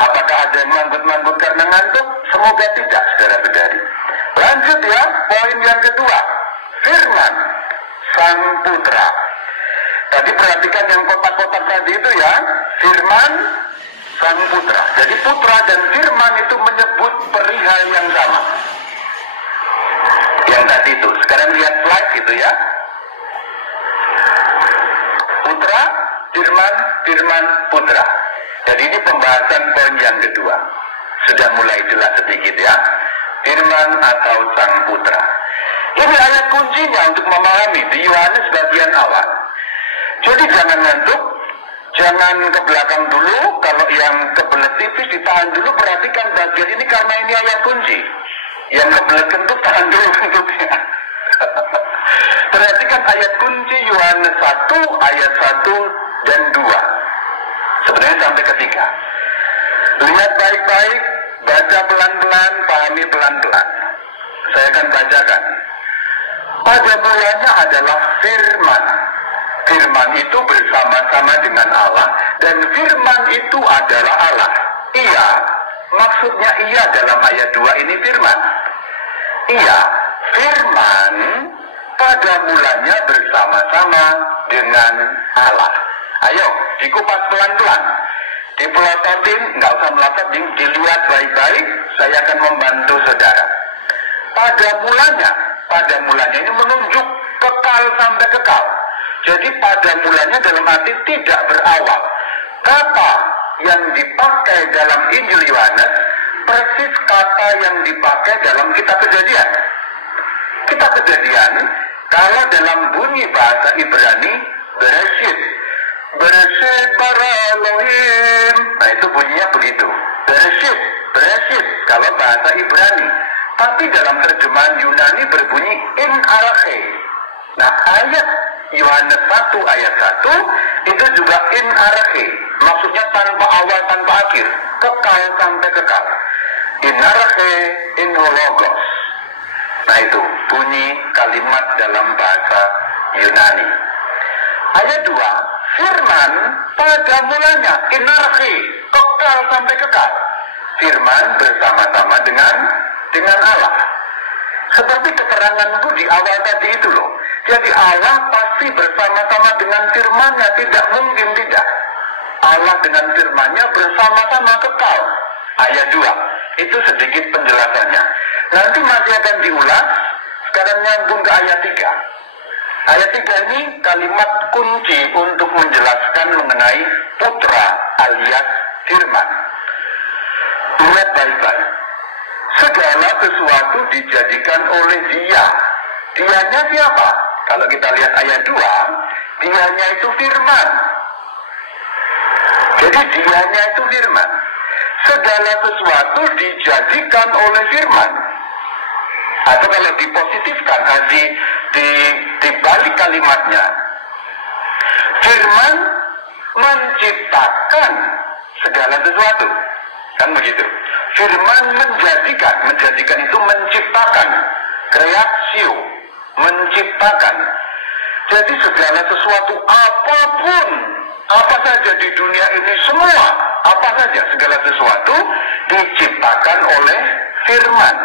Apakah ada yang manggut-manggut karena ngantuk? Semoga tidak, saudara-saudari. Lanjut ya, poin yang kedua. Firman Sang Putra. Tadi perhatikan yang kotak-kotak tadi itu ya. Firman Sang Putra. Jadi Putra dan Firman itu menyebut perihal yang sama. Yang tadi itu. Sekarang lihat slide gitu ya. Putra, Firman, Firman, Putra. Jadi ini pembahasan poin yang kedua. Sudah mulai jelas sedikit ya. Firman atau Sang Putra. Ini ayat kuncinya untuk memahami di Yohanes bagian awal. Jadi jangan ngantuk, jangan ke belakang dulu. Kalau yang kebelet tipis ditahan dulu, perhatikan bagian ini karena ini ayat kunci. Yang kebelet kentut tahan dulu kentutnya. Perhatikan ayat kunci Yohanes 1, ayat 1 dan 2. Sebenarnya sampai ketiga. Lihat baik-baik, baca pelan-pelan, pahami pelan-pelan. Saya akan bacakan. Pada mulanya adalah Firman. Firman itu bersama-sama dengan Allah, dan Firman itu adalah Allah. Ia, maksudnya ia dalam ayat 2 ini Firman. Ia, Firman, pada mulanya bersama-sama dengan Allah. Ayo, dikupas pelan-pelan. Dipelototin, nggak usah melotot, dilihat baik-baik, saya akan membantu saudara. Pada mulanya ini menunjuk kekal sampai kekal. Jadi pada mulanya dalam arti tidak berawal. Kata yang dipakai dalam Injil Yohanes persis kata yang dipakai dalam kitab Kejadian. Kitab Kejadian, kalau dalam bunyi bahasa Ibrani, Bereshit bara Elohim. Nah itu bunyinya begitu. Bereshit, Bereshit kalau bahasa Ibrani. Tapi dalam terjemahan Yunani berbunyi in arche. Nah, ayat Yohanes 1 ayat 1 itu juga in arche. Maksudnya tanpa awal, tanpa akhir. Kekal sampai kekal. In arche in logos. Nah itu bunyi kalimat dalam bahasa Yunani. Ayat 2, firman pada mulanya in arche, kekal sampai kekal. Firman bersama-sama dengan Allah. Seperti keteranganku di awal tadi itu loh. Jadi Allah pasti bersama-sama dengan firman-Nya, tidak mungkin tidak. Allah dengan firman-Nya bersama-sama kekal. Ayat 2, itu sedikit penjelasannya. Nanti masih akan diulas, sekarang nyambung ke ayat 3. Ayat 3 ini kalimat kunci untuk menjelaskan mengenai putra alias firman. Lihat baik-baik. Segala sesuatu dijadikan oleh Dia. Dianya siapa? Kalau kita lihat ayat 2, Dianya itu firman. Jadi Dianya itu firman. Segala sesuatu dijadikan oleh firman. Atau kalau dipositifkan, di balik kalimatnya, firman menciptakan segala sesuatu. Kan begitu. Firman menjadikan itu menciptakan, kreasio, menciptakan. Jadi segala sesuatu apapun, apa saja di dunia ini semua, apa saja segala sesuatu diciptakan oleh firman.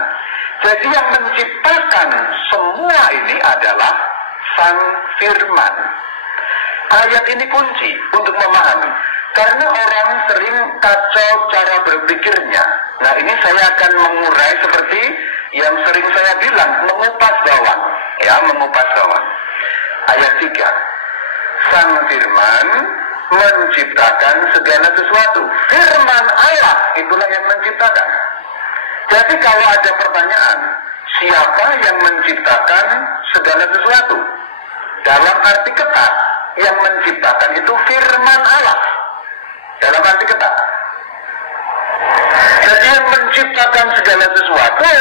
Jadi yang menciptakan semua ini adalah Sang Firman. Ayat ini kunci untuk memahami. Karena orang sering kacau cara berpikirnya. Nah ini saya akan mengurai seperti yang sering saya bilang, mengupas bawang. Ya, mengupas bawang. Ayat 3. Sang Firman menciptakan segala sesuatu. Firman Allah itulah yang menciptakan. Jadi kalau ada pertanyaan, siapa yang menciptakan segala sesuatu? Dalam arti ketat, yang menciptakan itu firman Allah. Dalam arti ketat. Jadi yang menciptakan segala sesuatu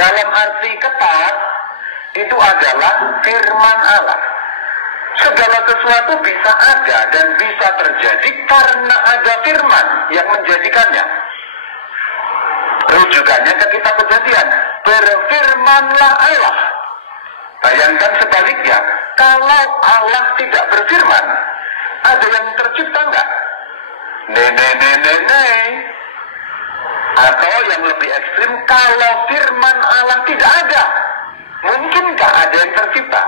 dalam arti ketat itu adalah firman Allah. Segala sesuatu bisa ada dan bisa terjadi karena ada firman yang menjadikannya. Rujukannya ke kitab Kejadian, berfirmanlah Allah. Bayangkan sebaliknya, kalau Allah tidak berfirman, ada yang tercipta enggak? Atau yang lebih ekstrim, kalau firman Allah tidak ada, mungkinkah ada yang tercipta?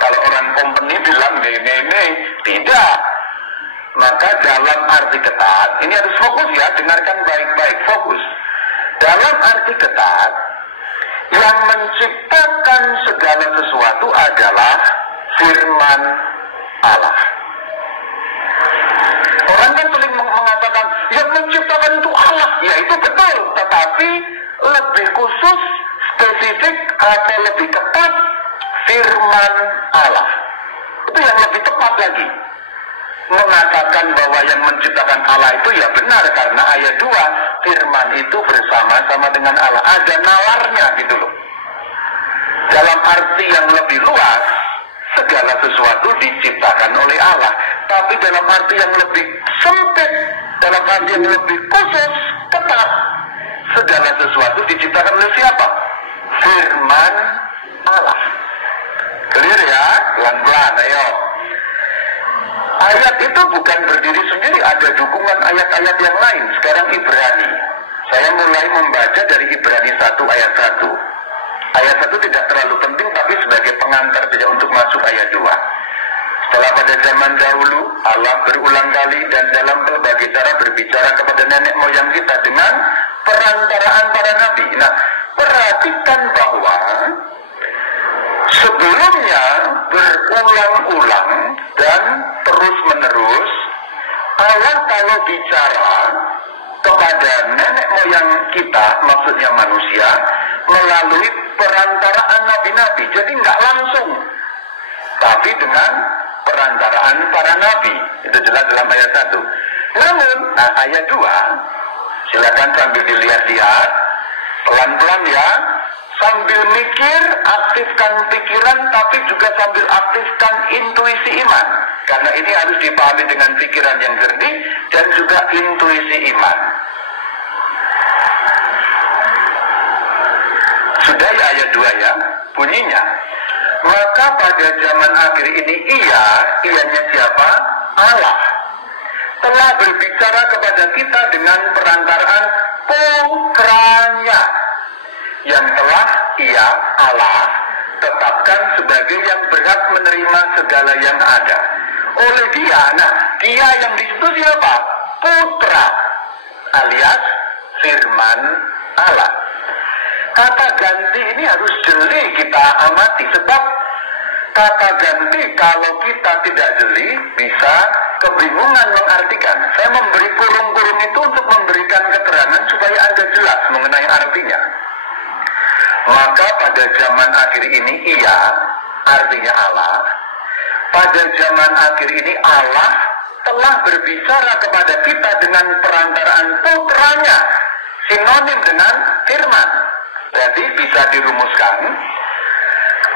Kalau orang company bilang tidak. Maka dalam arti ketat, ini harus fokus ya, dengarkan baik-baik, fokus. Dalam arti ketat, yang menciptakan segala sesuatu adalah firman Allah. Orang kan sering mengatakan, yang menciptakan itu Allah. Ya itu betul, tetapi lebih khusus, spesifik, atau lebih ketat, firman Allah. Itu yang lebih tepat lagi. Mengatakan bahwa yang menciptakan Allah itu ya benar, karena ayat 2 firman itu bersama-sama dengan Allah, ada nalarnya gitu loh. Dalam arti yang lebih luas, segala sesuatu diciptakan oleh Allah, tapi dalam arti yang lebih sempit, dalam arti yang lebih khusus, ketat, segala sesuatu diciptakan oleh siapa? Firman Allah. Clear ya? Pelan-pelan, ayo. Ayat itu bukan berdiri sendiri, ada dukungan ayat-ayat yang lain. Sekarang Ibrani. Saya mulai membaca dari Ibrani 1 ayat 1. Ayat 1 tidak terlalu penting, tapi sebagai pengantar saja untuk masuk ayat 2. Setelah pada zaman dahulu, Allah berulang kali dan dalam berbagai cara berbicara kepada nenek moyang kita dengan perantaraan para nabi. Nah, perhatikan bahwa sebelumnya berulang-ulang dan terus-menerus Allah kalau bicara kepada nenek moyang kita, maksudnya manusia, melalui perantaraan nabi-nabi. Jadi nggak langsung, tapi dengan perantaraan para nabi. Itu jelas dalam ayat 1. Namun, ayat 2, silakan sambil dilihat-lihat, pelan-pelan ya, sambil mikir, aktifkan pikiran, tapi juga sambil aktifkan intuisi iman. Karena ini harus dipahami dengan pikiran yang jernih dan juga intuisi iman. Sudah ya ayat 2 ya, bunyinya. Maka pada zaman akhir ini ianya siapa? Allah telah berbicara kepada kita dengan perantaraan putranya yang telah ia Allah tetapkan sebagai yang berhak menerima segala yang ada. Oleh dia, dia yang di situ siapa? Putra alias firman Allah. Kata ganti ini harus jeli kita amati, sebab kata ganti kalau kita tidak jeli bisa kebingungan mengartikan. Saya memberi kurung-kurung itu untuk memberikan keterangan supaya Anda jelas mengenai artinya. Maka pada zaman akhir ini artinya Allah. Pada zaman akhir ini Allah telah berbicara kepada kita dengan perantaraan putranya, sinonim dengan firman. Jadi bisa dirumuskan,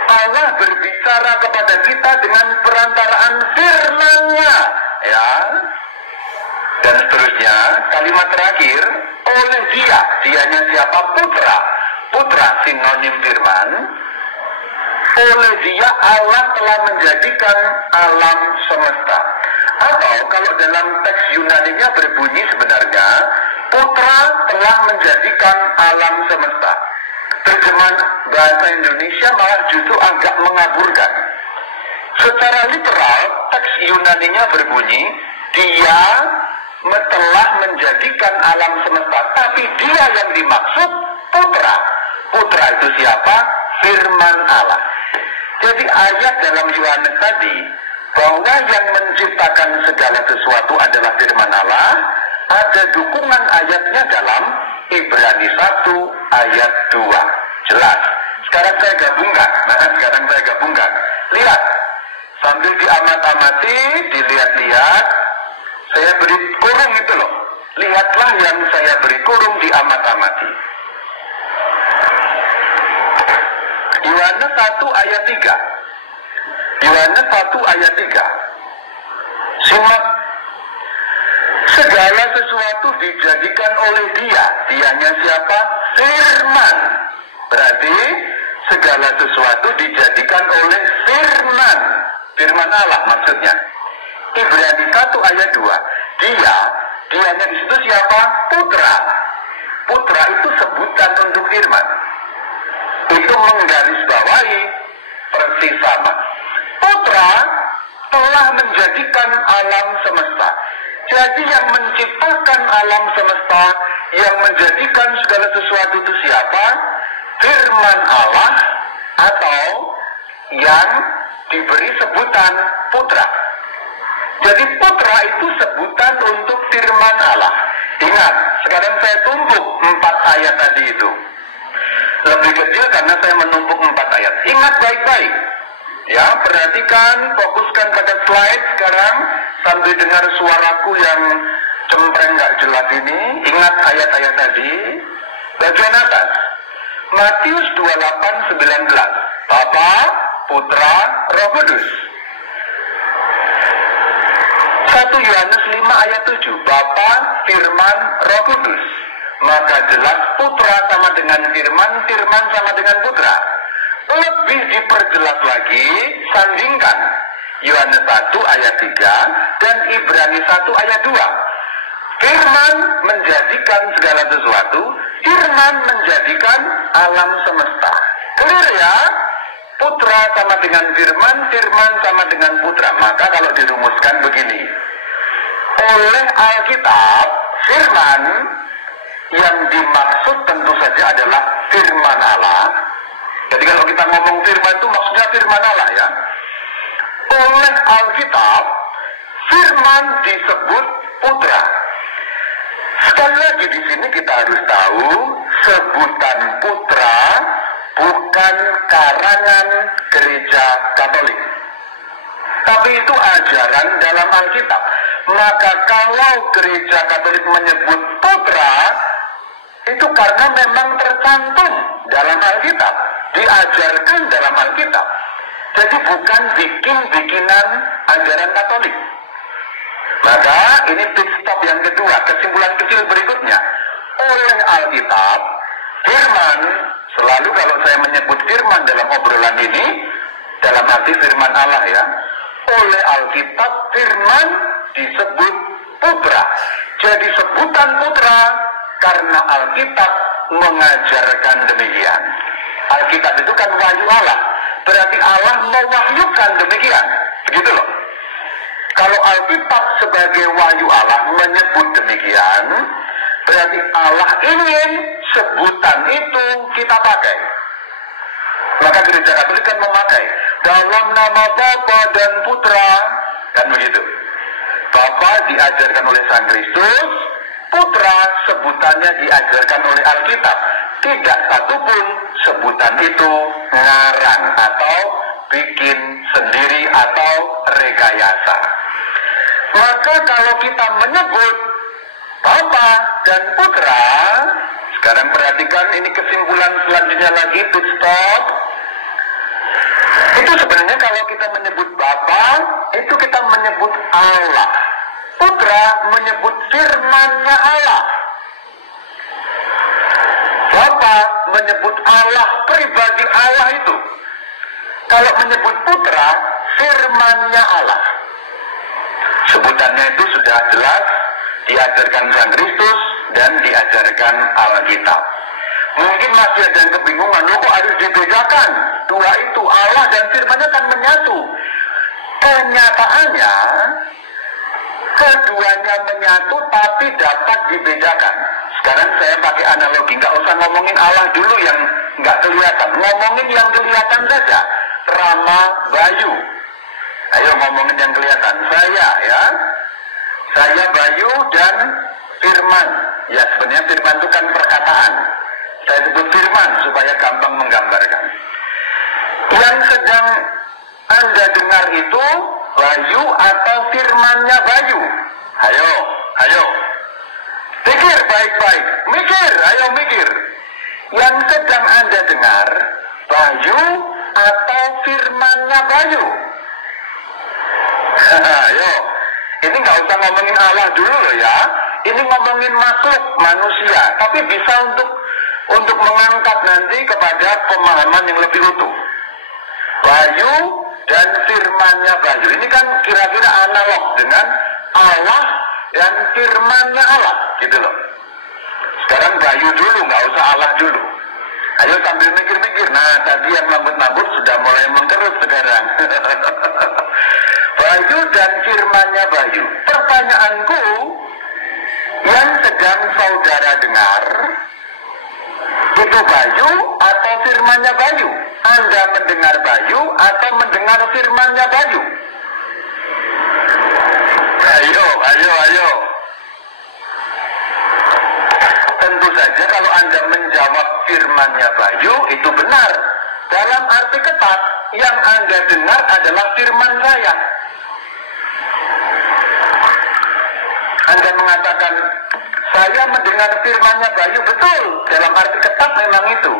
Allah berbicara kepada kita dengan perantaraan firman-Nya, ya. Dan seterusnya, kalimat terakhir, oleh dianya siapa? Putra sinonim firman. Oleh dia Allah telah menjadikan alam semesta. Atau kalau dalam teks Yunaninya berbunyi sebenarnya, putra telah menjadikan alam semesta. Terjemahan bahasa Indonesia malah justru agak mengaburkan. Secara literal, teks Yunaninya berbunyi, dia telah menjadikan alam semesta. Tapi dia yang dimaksud putra. Putra itu siapa? Firman Allah. Jadi ayat dalam Yohanes tadi, bahwa yang menciptakan segala sesuatu adalah firman Allah, ada dukungan ayatnya dalam Ibrani 1 ayat 2. Jelas. Sekarang saya gabungkan. Lihat. Sambil diamat-amati, dilihat-lihat, saya beri kurung itu loh. Lihatlah yang saya beri kurung, diamat-amati. Yohanes 1 ayat 3. Yohanes 1 ayat 3. Simak. Segala sesuatu dijadikan oleh dia. Dianya siapa? Firman. Berarti segala sesuatu dijadikan oleh firman. Firman Allah maksudnya. Ibrani 1 ayat 2. Dianya di situ siapa? Putra. Putra itu sebutan untuk firman. Itu menggarisbawahi persis sama. Putra telah menjadikan alam semesta. Jadi yang menciptakan alam semesta, yang menjadikan segala sesuatu itu siapa? Firman Allah, atau yang diberi sebutan putra. Jadi putra itu sebutan untuk firman Allah. Ingat, sekarang saya tumpuk 4 ayat tadi itu. Lebih kecil karena saya menumpuk 4 ayat. Ingat baik-baik. Ya, perhatikan, fokuskan pada slide sekarang sambil dengar suaraku yang cempreng gak jelas ini. Ingat ayat-ayat tadi. Bagian atas. Matius 28:19. Bapa, Putra, Roh Kudus. 1 Yohanes 5 ayat 7. Bapa, Firman, Roh Kudus. Maka jelas putra sama dengan firman, firman sama dengan putra. Lebih diperjelas lagi, sandingkan Yohanes 1 ayat 3 dan Ibrani 1 ayat 2. Firman menjadikan segala sesuatu, firman menjadikan alam semesta. Clear ya? Putra sama dengan firman, firman sama dengan putra. Maka kalau dirumuskan begini. Oleh Alkitab, firman yang dimaksud tentu saja adalah firman Allah. Jadi kalau kita ngomong firman itu maksudnya firman Allah ya. Oleh Alkitab, firman disebut putra. Sekali lagi di sini kita harus tahu, sebutan putra bukan karangan gereja Katolik. Tapi itu ajaran dalam Alkitab. Maka kalau gereja Katolik menyebut putra, itu karena memang tercantum dalam Alkitab, diajarkan dalam Alkitab. Jadi bukan bikin-bikinan ajaran Katolik. Maka ini pit stop yang kedua, kesimpulan kecil berikutnya. Oleh Alkitab, firman, selalu kalau saya menyebut firman dalam obrolan ini, dalam arti firman Allah ya, oleh Alkitab firman disebut putra. Jadi sebutan putra karena Alkitab mengajarkan demikian. Alkitab itu kan wahyu Allah, berarti Allah mewahyukan demikian, begitu loh. Kalau Alkitab sebagai wahyu Allah menyebut demikian, berarti Allah ingin sebutan itu kita pakai. Maka gereja Katolik kan memakai dalam nama Bapa dan Putra, kan begitu. Bapa diajarkan oleh Sang Kristus, Putra sebutannya diajarkan oleh Alkitab. Tidak satupun sebutan itu ngarang atau bikin sendiri atau rekayasa. Maka kalau kita menyebut Bapa dan Putra, sekarang perhatikan ini kesimpulan selanjutnya lagi, pit stop. Itu sebenarnya kalau kita menyebut Bapa, itu kita menyebut Allah. Putra menyebut firman-Nya Allah. Bapa menyebut Allah, pribadi Allah itu. Kalau menyebut Putra, firman-Nya Allah. Sebutannya itu sudah jelas diajarkan Sang Kristus dan diajarkan Alkitab. Mungkin masih ada yang kebingungan, loh kok harus dibedakan? Dua itu, Allah dan firman-Nya kan menyatu. Kenyataannya, keduanya menyatu tapi dapat dibedakan. Sekarang saya pakai analogi, nggak usah ngomongin Allah dulu yang nggak kelihatan, ngomongin yang kelihatan saja. Rama, Bayu. Ayo ngomongin yang kelihatan. Saya Bayu dan Firman. Ya sebenarnya Firman itu kan perkataan. Saya sebut Firman supaya gampang menggambarkan. Yang sedang Anda dengar itu Bayu atau Firman-Nya Bayu? Ayo. Pikir baik-baik. Mikir. Yang sedang Anda dengar Bayu atau Firman-Nya Bayu? Ayo. Ini nggak usah ngomongin Allah dulu loh ya. Ini ngomongin makhluk manusia, tapi bisa untuk mengangkat nanti kepada pemahaman yang lebih utuh. Bayu dan firman-Nya Bayu. Ini kan kira-kira analog dengan Allah dan firman-Nya Allah, gitu loh. Sekarang Bayu dulu, nggak usah Allah dulu. Ayo sambil mikir-mikir. Nah, tadi yang lembut-lembut sudah mulai mengkerut sekarang. Bayu dan firman-Nya Bayu. Pertanyaanku, yang sedang saudara dengar itu Bayu atau firman-Nya Bayu? Anda mendengar Bayu atau mendengar firman-Nya Bayu? Ayo. Tentu saja kalau Anda menjawab firman-Nya Bayu itu benar. Dalam arti ketat, yang Anda dengar adalah firman saya. Anda mengatakan, saya mendengar firman-Nya Bayu, betul. Dalam arti ketat memang itu.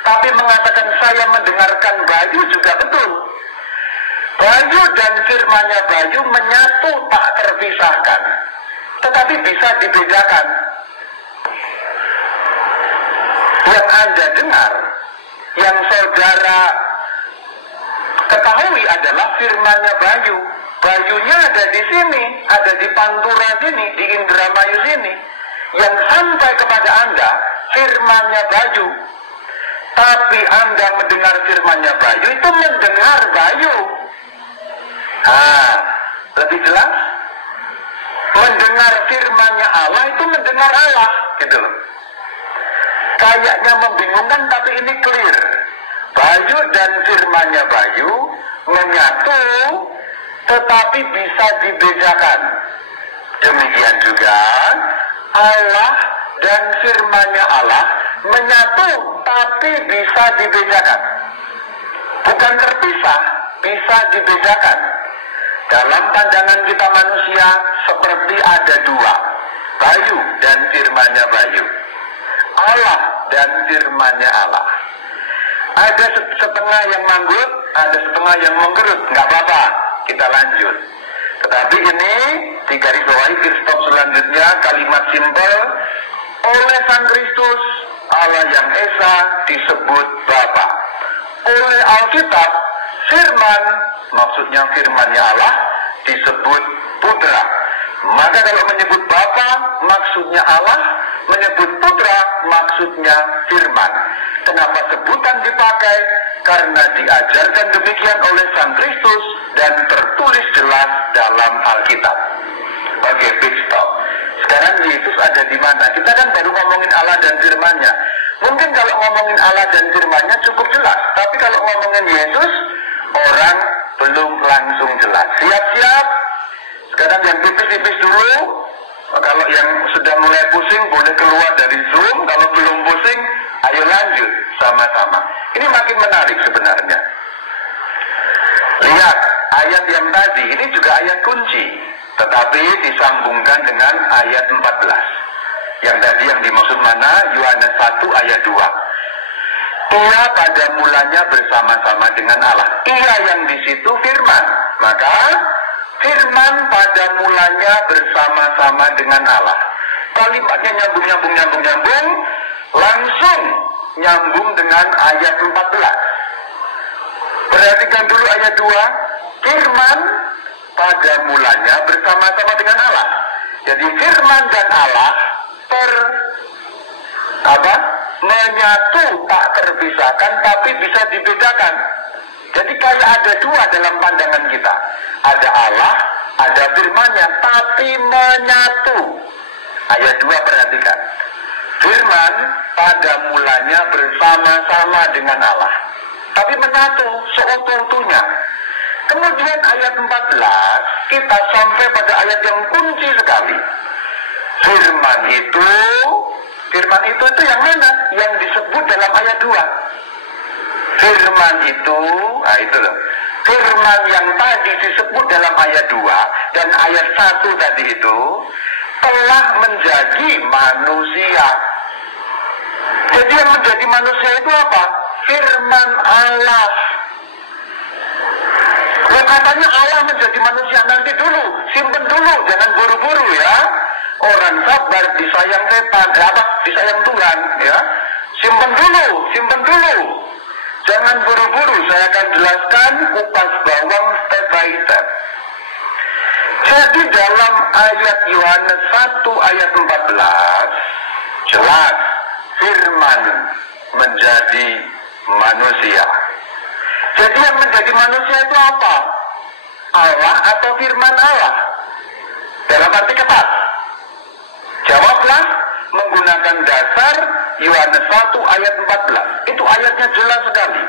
Tapi mengatakan saya mendengarkan Bayu juga betul. Bayu dan firman-Nya Bayu menyatu tak terpisahkan. Tetapi bisa dibedakan. Yang Anda dengar, yang saudara ketahui adalah firman-Nya Bayu. Bayunya ada di sini, ada di Pantura sini, di Indramayu sini. Yang sampai kepada Anda, firman-Nya Bayu. Tapi Anda mendengar firman-Nya Bayu, itu mendengar Bayu. Lebih jelas? Mendengar firman-Nya Allah itu mendengar Allah, gitu loh. Kayaknya membingungkan, tapi ini clear. Bayu dan firman-Nya Bayu menyatu, tetapi bisa dibedakan. Demikian juga Allah dan firman-Nya Allah menyatu, tapi bisa dibedakan. Bukan terpisah, bisa dibedakan. Dalam pandangan kita manusia seperti ada dua, Bayu dan firman-Nya Bayu, Allah dan firman-Nya Allah. Ada setengah yang manggut, ada setengah yang menggerut. Nggak apa-apa, kita lanjut. Tetapi ini digarisbawahi stop selanjutnya, kalimat simpel, oleh Sang Kristus Allah yang Esa disebut Bapa. Oleh Alkitab, firman, maksudnya firman-Nya Allah, disebut Putra. Maka kalau menyebut Bapa, maksudnya Allah, menyebut Putra, maksudnya firman. Kenapa sebutan dipakai? Karena diajarkan demikian oleh Sang Kristus dan tertulis jelas dalam Alkitab. Oke, big stop. Sekarang Yesus ada di mana? Kita kan baru ngomongin Allah dan firman-Nya. Mungkin kalau ngomongin Allah dan firman-Nya cukup jelas. Tapi kalau ngomongin Yesus, orang belum langsung jelas. Siap-siap. Sekarang yang tipis-tipis dulu. Kalau yang sudah mulai pusing boleh keluar dari Zoom. Kalau belum pusing, ayo lanjut sama-sama. Ini makin menarik sebenarnya. Lihat, ayat yang tadi, ini juga ayat kunci. Tetapi disambungkan dengan ayat 14. Yang tadi yang dimaksud mana? Yohanes 1 ayat 2. Ia pada mulanya bersama-sama dengan Allah. Ia yang di situ firman. Maka firman pada mulanya bersama-sama dengan Allah. Kalimatnya nyambung. Langsung nyambung dengan ayat 14. Perhatikan dulu ayat 2. Firman pada mulanya bersama-sama dengan Allah. Jadi firman dan Allah menyatu, tak terpisahkan, tapi bisa dibedakan. Jadi kayak ada dua dalam pandangan kita. Ada Allah, ada firman-Nya, tapi menyatu. Ayat 2 perhatikan. Firman pada mulanya bersama-sama dengan Allah, tapi menyatu seutuh-utuhnya. Kemudian ayat 14, kita sampai pada ayat yang kunci sekali. Firman itu yang mana? Yang disebut dalam ayat 2. Firman itu, itu loh. Firman yang tadi disebut dalam ayat 2 dan ayat 1 tadi itu telah menjadi manusia. Jadi yang menjadi manusia itu apa? Firman Allah. Katanya Allah menjadi manusia, nanti dulu, simpen dulu, jangan buru-buru ya. Orang sabar disayang setan, disayang Tuhan ya. Simpen dulu. Jangan buru-buru, saya akan jelaskan kupas bawang step by step. Jadi dalam ayat Yohanes 1 ayat 14 jelas firman menjadi manusia. Jadi yang menjadi manusia itu apa? Allah atau firman Allah? Dalam arti ketat. Jawablah menggunakan dasar Yohanes 1 ayat 14. Itu ayatnya jelas sekali.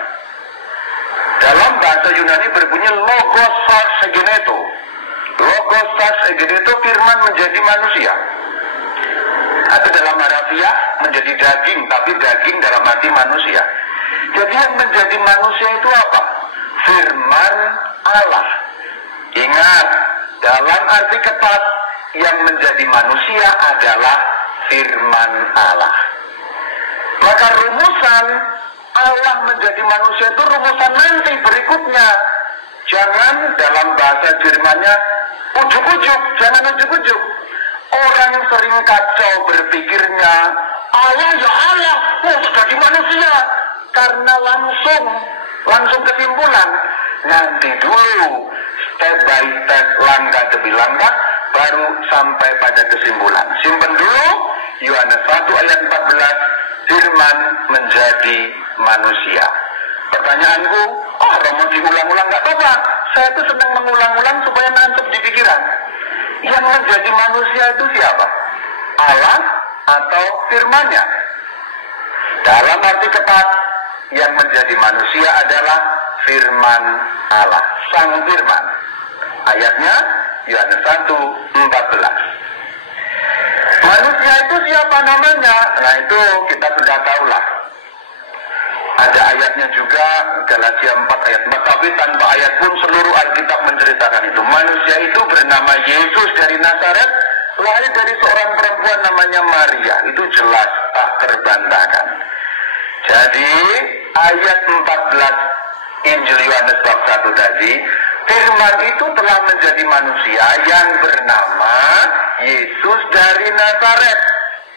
Dalam bahasa Yunani berbunyi logos sarx egeneto. Logos sarx egeneto, firman menjadi manusia. Atau dalam harafiah menjadi daging, tapi daging dalam arti manusia. Jadi yang menjadi manusia itu apa? Firman Allah. Ingat, dalam arti ketat, yang menjadi manusia adalah firman Allah. Maka rumusan Allah menjadi manusia itu rumusan nanti berikutnya. Jangan dalam bahasa Jermannya ujuk-ujuk, jangan ujuk-ujuk. Orang sering kacau berpikirnya, Allah ya Allah, jadi manusia. Karena langsung kesimpulan. Nanti dulu, step by step, langkah demi langkah, baru sampai pada kesimpulan. Simpan dulu, Yohanes 1 ayat 14, firman menjadi manusia. Pertanyaanku, Romo diulang-ulang nggak apa-apa. Saya tuh senang mengulang-ulang supaya nangkep di pikiran. Yang menjadi manusia itu siapa? Allah atau firman-Nya? Dalam arti ketat, yang menjadi manusia adalah firman Allah, sang firman. Ayatnya Yohanes 1:14. Manusia itu siapa namanya? Nah itu kita sudah tahulah. Ada ayatnya juga, Galatia 4 ayat 4, tapi tanpa ayat ayat pun seluruh Alkitab menceritakan itu. Manusia itu bernama Yesus dari Nazaret, lahir dari seorang perempuan namanya Maria. Itu jelas tak terbantahkan. Jadi ayat 14 Injil Yohanes bab 1 tadi, Firman itu telah menjadi manusia yang bernama Yesus dari Nazaret.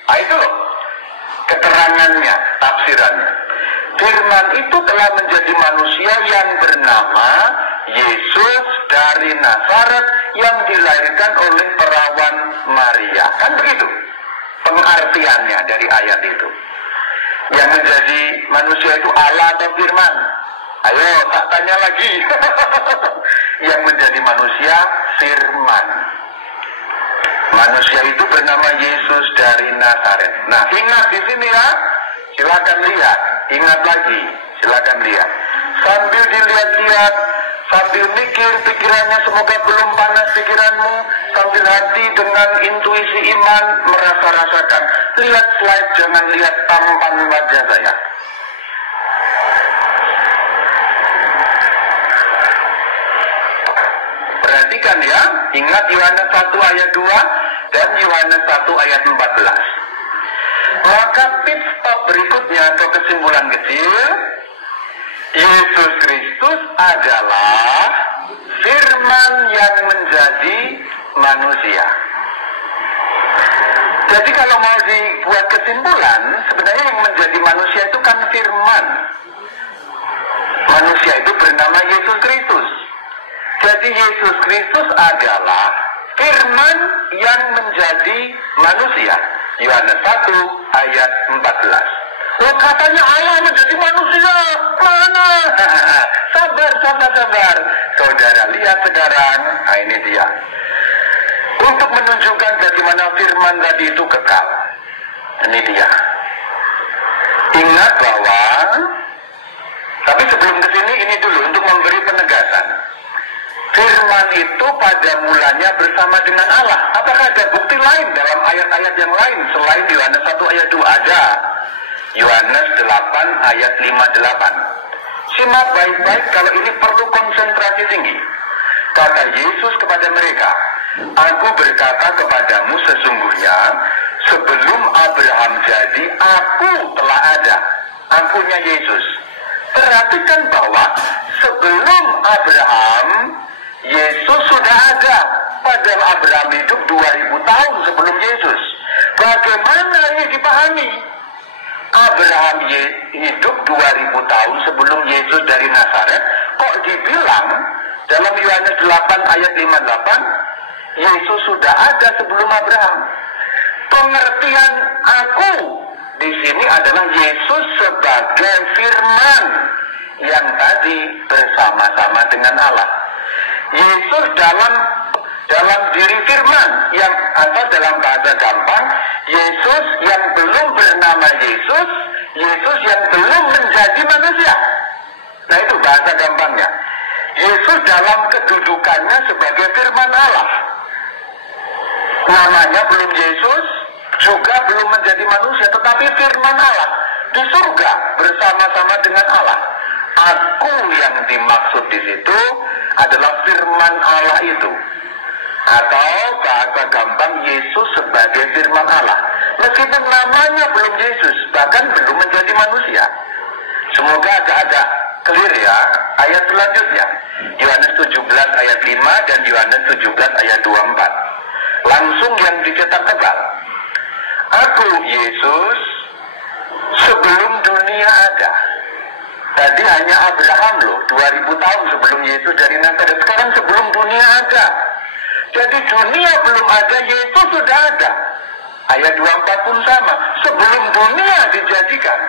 Nah, itu loh keterangannya, tafsirannya. Firman itu telah menjadi manusia yang bernama Yesus dari Nazaret yang dilahirkan oleh perawan Maria. Kan begitu pengertiannya dari ayat itu. Yang menjadi manusia itu Allah atau Firman? Ayo tak tanya lagi. Yang menjadi manusia Firman. Manusia itu bernama Yesus dari Nazaret. Nah, ingat di sini ya. Silakan lihat. Ingat lagi. Silakan lihat. Sambil dilihat-lihat, sambil mikir pikirannya, semoga belum panas pikiranmu, sambil hati dengan intuisi iman merasa-rasakan. Lihat slide, jangan lihat tampan wajah saya. Perhatikan ya, ingat Yohanes 1 ayat 2 dan Yohanes 1 ayat 14. Maka pit stop berikutnya atau kesimpulan kecil, Yesus Kristus adalah Firman yang menjadi manusia. Jadi kalau mau dibuat kesimpulan, sebenarnya yang menjadi manusia itu kan Firman. Manusia itu bernama Yesus Kristus. Jadi Yesus Kristus adalah Firman yang menjadi manusia. Yohanes 1 ayat 14. Oh, katanya Allah menjadi manusia. Mana? Sabar. Saudara, lihat sekarang. Nah, ini dia. Untuk menunjukkan bagaimana Firman tadi itu kekal. Ini dia. Ingat bahwa, tapi sebelum ke sini ini dulu untuk memberi penegasan. Firman itu pada mulanya bersama dengan Allah. Apakah ada bukti lain dalam ayat-ayat yang lain selain Yohanes 1 ayat 2? Ada. Yohanes 8 ayat 58. Simak baik-baik, kalau ini perlu konsentrasi tinggi. Kata Yesus kepada mereka, Aku berkata kepadamu sesungguhnya, sebelum Abraham jadi, Aku telah ada. Akunya Yesus. Perhatikan bahwa sebelum Abraham, Yesus sudah ada. Padahal Abraham hidup 2000 tahun sebelum Yesus. Bagaimana ini dipahami? Abraham hidup 2000 tahun sebelum Yesus dari Nazaret. Kok dibilang dalam Yohanes 8 ayat 58, Yesus sudah ada sebelum Abraham. Pengertian aku di sini adalah Yesus sebagai Firman yang tadi bersama-sama dengan Allah. Yesus dalam diri Firman yang atau dalam bahasa gampang, Yesus yang belum bernama Yesus, Yesus yang belum menjadi manusia. Nah, itu bahasa gampangnya. Yesus dalam kedudukannya sebagai Firman Allah. Namanya belum Yesus, juga belum menjadi manusia, tetapi Firman Allah di surga bersama-sama dengan Allah. Aku yang dimaksud di situ adalah Firman Allah itu. Atau bahasa gampang, Yesus sebagai Firman Allah. Meskipun namanya belum Yesus, bahkan belum menjadi manusia. Semoga agak-agak clear ya. Ayat selanjutnya, Yohanes 17 ayat 5 dan Yohanes 17 ayat 24. Langsung yang dicetak tebal. Aku Yesus sebelum dunia ada. Tadi hanya Abraham loh, 2000 tahun sebelum Yesus dari Nazaret. Sekarang sebelum dunia ada. Jadi dunia belum ada, Yesus sudah ada. Ayat 24 pun sama. Sebelum dunia dijadikan.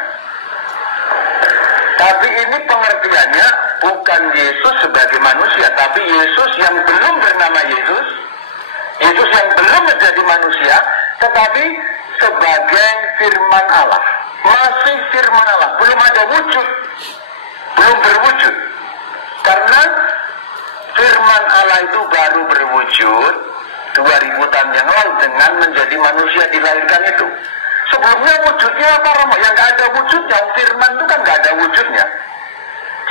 Tapi ini pengertiannya bukan Yesus sebagai manusia, tapi Yesus yang belum bernama Yesus. Yesus yang belum menjadi manusia, tetapi sebagai Firman Allah. Masih Firman Allah, belum ada wujud. Belum berwujud. Karena Firman Allah itu baru berwujud 2000 tahun yang lalu dengan menjadi manusia dilahirkan itu. Sebelumnya wujudnya apa Romo? Yang gak ada wujudnya. Firman itu kan gak ada wujudnya.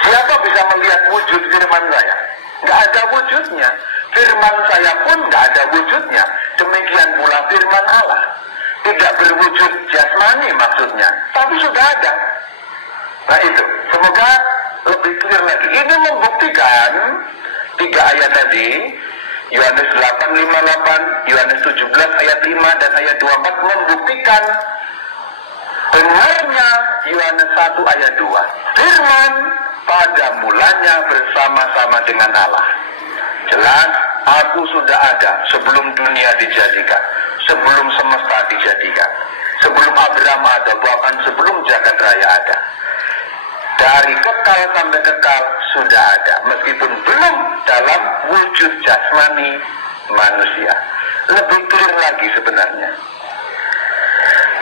Siapa bisa melihat wujud firman saya? Nggak ada wujudnya. Firman saya pun nggak ada wujudnya. Demikian pula firman Allah. Tidak berwujud jasmani maksudnya, tapi sudah ada. Nah itu, semoga lebih clear lagi. Ini membuktikan 3 ayat tadi, Yohanes 8:58, Yohanes 17 ayat 5 dan ayat 24 membuktikan benarnya Yohanes 1 ayat 2. Firman pada mulanya bersama-sama dengan Allah. Jelas, aku sudah ada sebelum dunia dijadikan, sebelum semesta dijadikan, sebelum Abraham ada, bahkan sebelum jagat raya ada. Dari kekal sampai kekal sudah ada, meskipun belum dalam wujud jasmani manusia. Lebih clear lagi sebenarnya.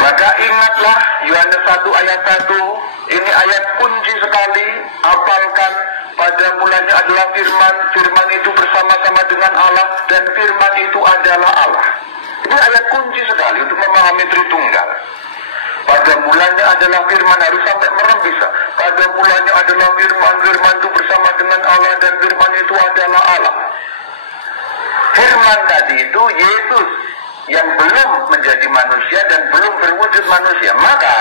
Maka ingatlah Yohanes 1 ayat 1, ini ayat kunci sekali, hafalkan. Pada mulanya adalah firman, firman itu bersama-sama dengan Allah, dan firman itu adalah Allah. Ini ayat kunci sekali untuk memahami Tritunggal. Pada mulanya adalah firman, harus sampai merem bisa. Pada mulanya adalah firman, firman itu bersama dengan Allah, dan firman itu adalah Allah. Firman tadi itu Yesus yang belum menjadi manusia dan belum berwujud manusia. Maka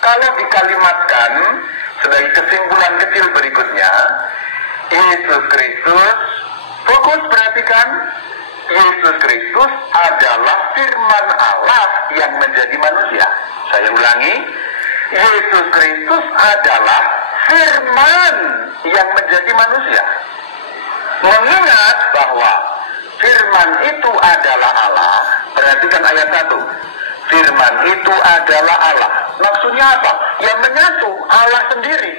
kalau dikalimatkan sebagai kesimpulan kecil berikutnya, Yesus Kristus, fokus perhatikan, Yesus Kristus adalah firman Allah yang menjadi manusia. Saya ulangi, Yesus Kristus adalah firman yang menjadi manusia. Mengingat bahwa firman itu adalah Allah, perhatikan ayat 1. Firman itu adalah Allah. Maksudnya apa? Yang menyatu, Allah sendiri.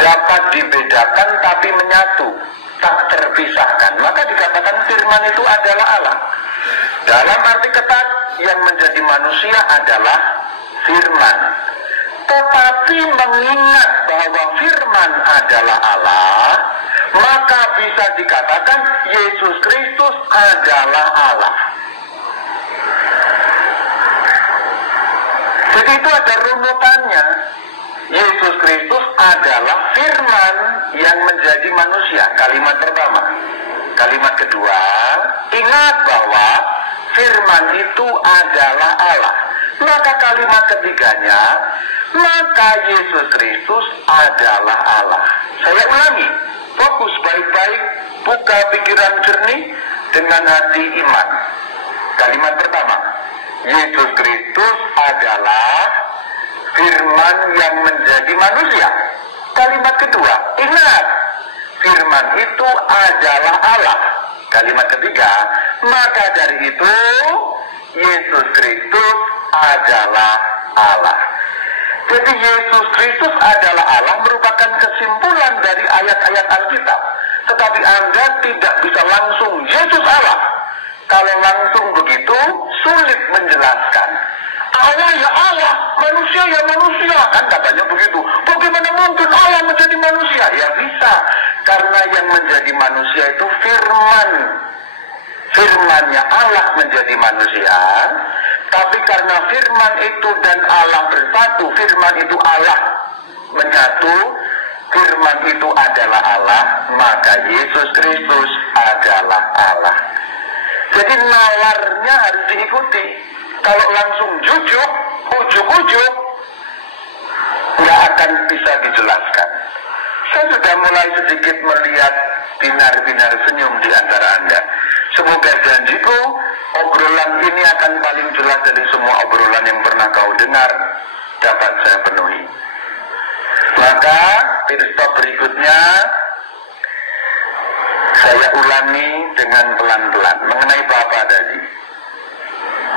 Dapat dibedakan tapi menyatu, tak terpisahkan. Maka dikatakan firman itu adalah Allah. Dalam arti ketat, yang menjadi manusia adalah firman. Tetapi mengingat bahwa firman adalah Allah, maka bisa dikatakan Yesus Kristus adalah Allah. Jadi itu ada runutannya. Yesus Kristus adalah firman yang menjadi manusia. Kalimat pertama. Kalimat kedua, ingat bahwa firman itu adalah Allah. Maka kalimat ketiganya, maka Yesus Kristus adalah Allah. Saya ulangi, fokus baik-baik, buka pikiran jernih dengan hati iman. Kalimat pertama, Yesus Kristus adalah firman yang menjadi manusia. Kalimat kedua, ingat, firman itu adalah Allah. Kalimat ketiga, maka dari itu Yesus Kristus adalah Allah. Jadi Yesus Kristus adalah Allah merupakan kesimpulan dari ayat-ayat Alkitab. Tetapi Anda tidak bisa langsung Yesus Allah. Kalau langsung begitu, sulit menjelaskan. Allah ya Allah, manusia ya manusia. Kan katanya begitu. Bagaimana mungkin Allah menjadi manusia? Ya bisa. Karena yang menjadi manusia itu firman. Firmannya Allah menjadi manusia. Tapi karena firman itu dan Allah bersatu, firman itu Allah menyatu, firman itu adalah Allah, maka Yesus Kristus adalah Allah. Jadi nalarnya harus diikuti. Kalau langsung jujuk, ujuk-ujuk, nggak akan bisa dijelaskan. Saya sudah mulai sedikit melihat binar-binar senyum di antara Anda. Semoga janjiku, obrolan ini akan paling jelas dari semua obrolan yang pernah kau dengar, dapat saya penuhi. Maka, pit stop berikutnya, saya ulangi dengan pelan-pelan mengenai Bapa tadi.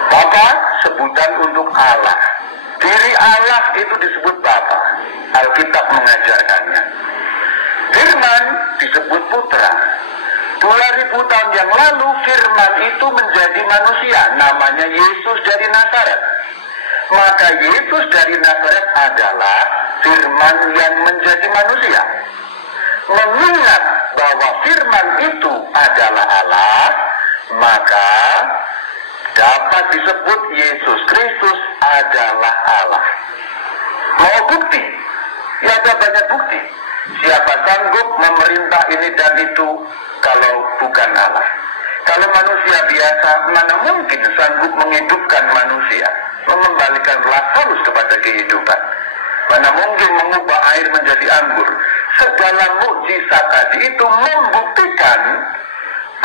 Bapa sebutan untuk Allah. Diri Allah itu disebut Bapa. Alkitab mengajarkannya. Firman disebut Putra. 2000 tahun yang lalu firman itu menjadi manusia. Namanya Yesus dari Nazaret. Maka Yesus dari Nazaret adalah firman yang menjadi manusia. Mengingat bahwa firman itu adalah Allah, maka dapat disebut Yesus Kristus adalah Allah. Mau bukti? Ya ada banyak bukti. Siapa sanggup memerintah ini dan itu kalau bukan Allah? Kalau manusia biasa, mana mungkin sanggup menghidupkan manusia, mengembalikan Lazarus kepada kehidupan? Mana mungkin mengubah air menjadi anggur? Segala mukjizat tadi itu membuktikan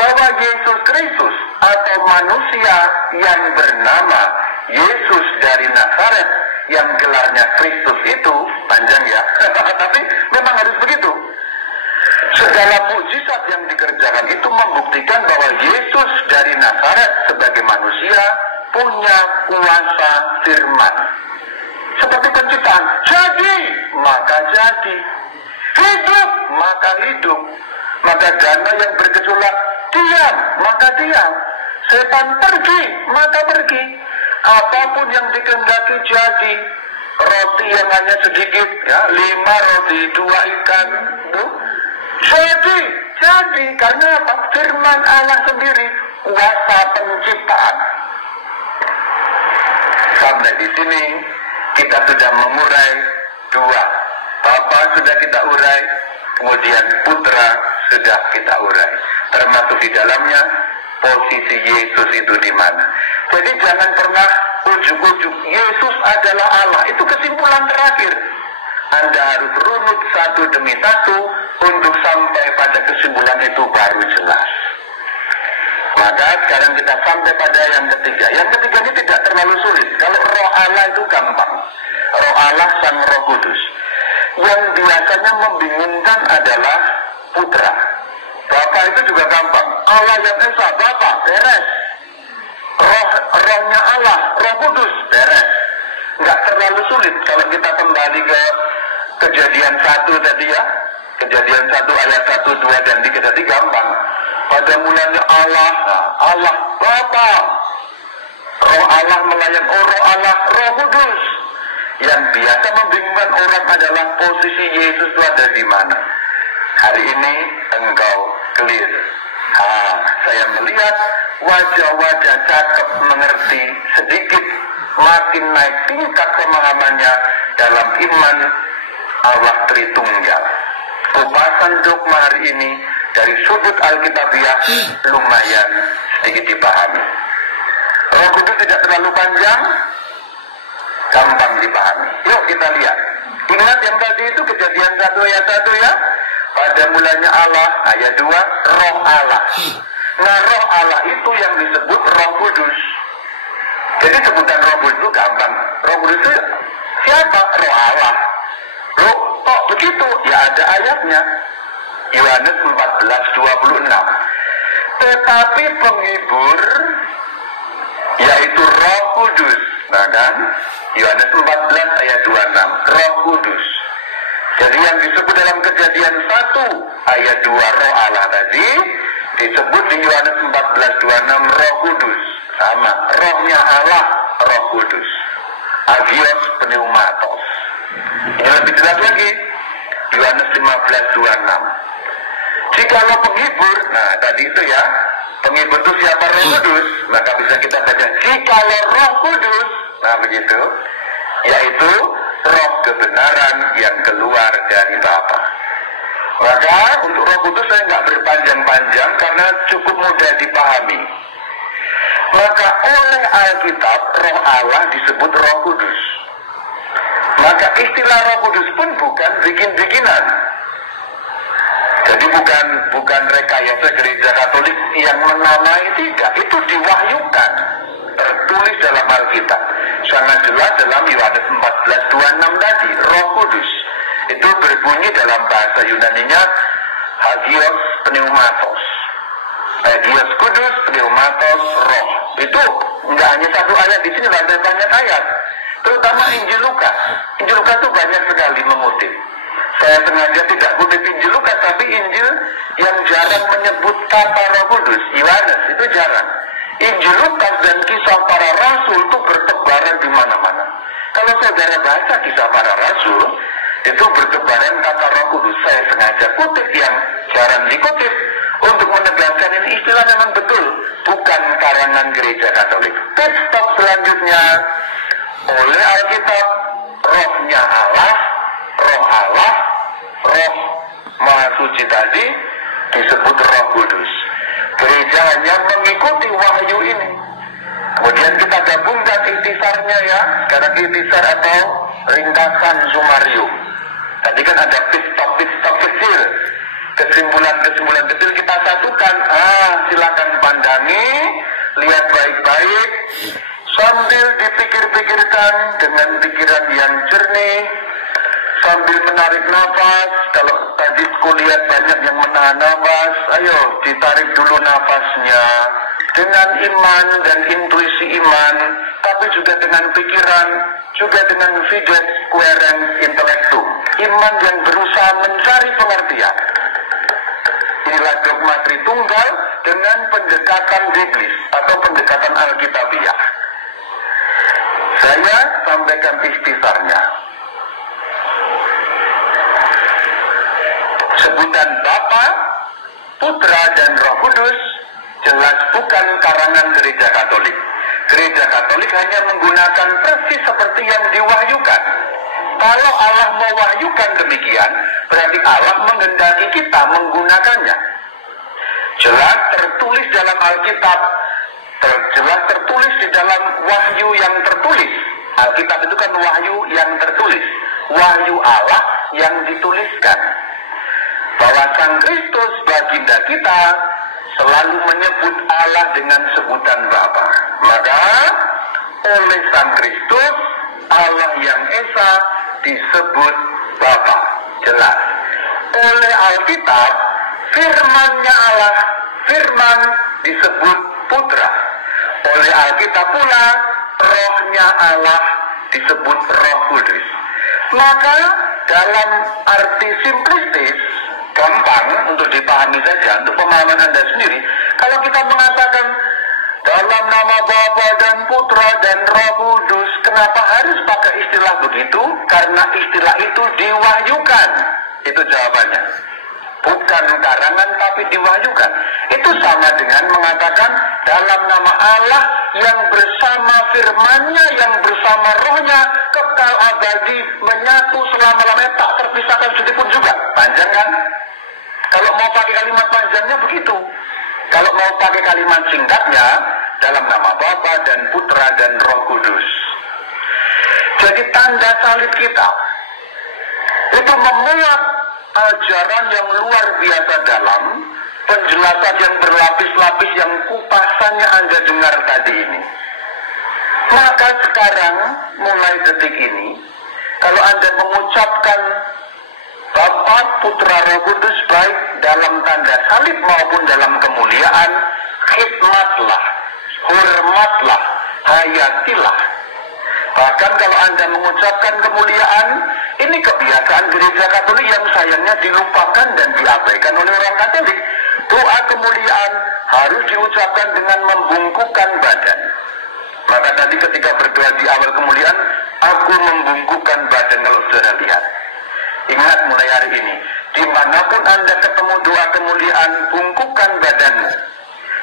bahwa Yesus Kristus atau manusia yang bernama Yesus dari Nazaret, yang gelarnya Kristus itu panjang ya, tapi memang harus begitu. Segala mukjizat yang dikerjakan itu membuktikan bahwa Yesus dari Nazaret sebagai manusia punya kuasa firman. Seperti penciptaan, jadi maka jadi, hidup maka hidup, maka dana yang bergejolak, diam maka diam, setan pergi maka pergi, apapun yang dikehendaki jadi. Roti yang hanya sedikit, ya 5 roti 2 ikan, jadi karena apa? Firman Allah sendiri, kuasa penciptaan. Sampai di sini kita sudah mengurai 2. Bapa sudah kita urai, kemudian Putra sudah kita urai, termasuk di dalamnya posisi Yesus itu di mana. Jadi jangan pernah ujuk-ujuk Yesus adalah Allah, itu kesimpulan terakhir. Anda harus runut satu demi satu untuk sampai pada kesimpulan itu baru jelas. Maka sekarang kita sampai pada yang ketiga. Yang ketiga ini tidak terlalu sulit. Kalau Roh Allah itu gampang. Roh Allah Sang Roh Kudus. Yang biasanya membingungkan adalah Putra. Bapa itu juga gampang. Allah yang Esa, Bapa, beres. Rohnya Allah, Roh Kudus, beres. Nggak terlalu sulit kalau kita kembali ke Kejadian 1 tadi ya. Kejadian 1 ayat 1, 2, dan 3 tadi gampang. Pada mulanya Allah Bapa. Roh Allah melayang, Roh Allah, Roh Kudus. Yang biasa membingungkan orang adalah posisi Yesus itu ada di mana. Hari ini engkau clear. Saya melihat wajah-wajah cakep mengerti sedikit makin naik tingkat pemahamannya dalam iman Allah Tritunggal. Kupasan dogma hari ini dari sudut Alkitabiah lumayan sedikit dipahami. Roh Kudus tidak terlalu panjang, gampang dipahami. Yuk kita lihat. Ingat yang tadi itu Kejadian 1 ayat 1 ya. Pada mulanya Allah, ayat 2, Roh Allah. Nah, Roh Allah itu yang disebut Roh Kudus. Jadi sebutan Roh Kudus itu gampang. Roh Kudus itu siapa? Roh Allah. Loh, kok begitu? Ya ada ayatnya. Yohanes 14:26. Tetapi penghibur, yaitu Roh Kudus. Nah kan? Yohanes 14 ayat 26. Roh Kudus. Jadi yang disebut dalam Kejadian 1 ayat 2 Roh Allah tadi disebut di Yohanes 14:26 Roh Kudus. Sama, rohnya Allah, Roh Kudus. Agios pneumatos. Ini lebih jelas lagi. Yohanes 15:26. Jikalau penghibur, nah tadi itu ya, penghibur itu siapa? Roh Kudus. Maka bisa kita baca jikalau Roh Kudus, nah begitu, yaitu Roh kebenaran yang keluar dari Bapa. Maka untuk Roh Kudus saya nggak berpanjang-panjang karena cukup mudah dipahami. Maka oleh Alkitab Roh Allah disebut Roh Kudus. Maka istilah Roh Kudus pun bukan bikin-bikinan. Jadi bukan rekayasa gereja Katolik yang menamai, tidak. Itu diwahyukan, tertulis dalam Alkitab. Sangat jelas dalam Yohanes 14:26 tadi, Roh Kudus. Itu berbunyi dalam bahasa Yunaninya Hagios pneumatos. Hagios Kudus, pneumatos, Roh. Itu nggak hanya satu ayat di sini, ada banyak ayat. Terutama Injil Lukas. Injil Lukas itu banyak sekali mengutip. Saya sengaja tidak kutip Injil Lukas, tapi Injil yang jarang menyebut kata Roh Kudus, Yohanes, itu jarang. Injil Lukas dan Kisah Para Rasul itu bertebaran di mana-mana. Kalau saudara baca Kisah Para Rasul, itu bertebaran kata Roh Kudus. Saya sengaja kutip yang jarang dikutip untuk menegaskan ini istilah memang betul, bukan karangan gereja Katolik. Stop selanjutnya, oleh Alkitab, rohnya Allah, Roh Allah Roh Maha Suci tadi disebut Roh Kudus. Gereja hanya mengikuti wahyu ini. Kemudian kita gabungkan ikhtisarnya ya, sekarang ikhtisar atau ringkasan sumarium. Tadi kan ada pit-stop kecil, kesimpulan-kesimpulan kecil kita satukan. Silakan pandangi, lihat baik-baik, sambil dipikir-pikirkan dengan pikiran yang jernih, sambil menarik nafas. Kalau tadi kulihat banyak yang menahan nafas, ayo ditarik dulu nafasnya. Dengan iman dan intuisi iman, tapi juga dengan pikiran, juga dengan fides querens intellectum. Iman yang berusaha mencari pengertian. Inilah dogma Tritunggal dengan pendekatan biblis atau pendekatan Alkitabiah. Saya sampaikan ikhtisarnya. Sebutan Bapa, Putra, dan Roh Kudus jelas bukan karangan Gereja Katolik. Gereja Katolik hanya menggunakan persis seperti yang diwahyukan. Kalau Allah mewahyukan demikian, berarti Allah menghendaki kita menggunakannya. Jelas tertulis dalam Alkitab, jelas tertulis di dalam wahyu yang tertulis. Alkitab itu kan wahyu yang tertulis, wahyu Allah yang dituliskan. Bahwa Sang Kristus baginda kita selalu menyebut Allah dengan sebutan Bapa. Maka oleh Sang Kristus, Allah yang Esa disebut Bapa. Jelas. Oleh Alkitab, firman-Nya Allah, firman disebut Putra. Oleh Alkitab pula, Roh-Nya Allah disebut Roh Kudus. Maka dalam arti simplistis, gampang untuk dipahami saja, untuk pemahaman Anda sendiri, kalau kita mengatakan dalam nama Bapa dan Putra dan Roh Kudus, kenapa harus pakai istilah begitu? Karena istilah itu diwahyukan. Itu jawabannya. Bukan karangan tapi diwahyukan. Itu sama dengan mengatakan dalam nama Allah yang bersama firman-Nya, yang bersama Roh-Nya, kekal abadi, menyatu selama-lamanya, tak terpisahkan sedikit pun juga. Panjang kan? Kalau mau pakai kalimat panjangnya begitu. Kalau mau pakai kalimat singkatnya, dalam nama Bapa dan Putra dan Roh Kudus. Jadi tanda salib kita itu memuat ajaran yang luar biasa dalam, penjelasan yang berlapis-lapis yang kupasannya Anda dengar tadi ini. Maka sekarang, mulai detik ini, kalau Anda mengucapkan Bapa, Putra, Roh Kudus baik dalam tanda salib maupun dalam kemuliaan, khidmatlah, hormatlah, hayatilah. Bahkan kalau Anda mengucapkan kemuliaan, ini kebiasaan Gereja Katolik yang sayangnya dilupakan dan diabaikan oleh orang Katolik. Doa kemuliaan harus diucapkan dengan membungkukkan badan. Maka tadi ketika berdoa di awal kemuliaan, aku membungkukkan badan, kalau saudara lihat. Ingat mulai hari ini, dimanapun Anda ketemu doa kemuliaan, bungkukkan badanmu.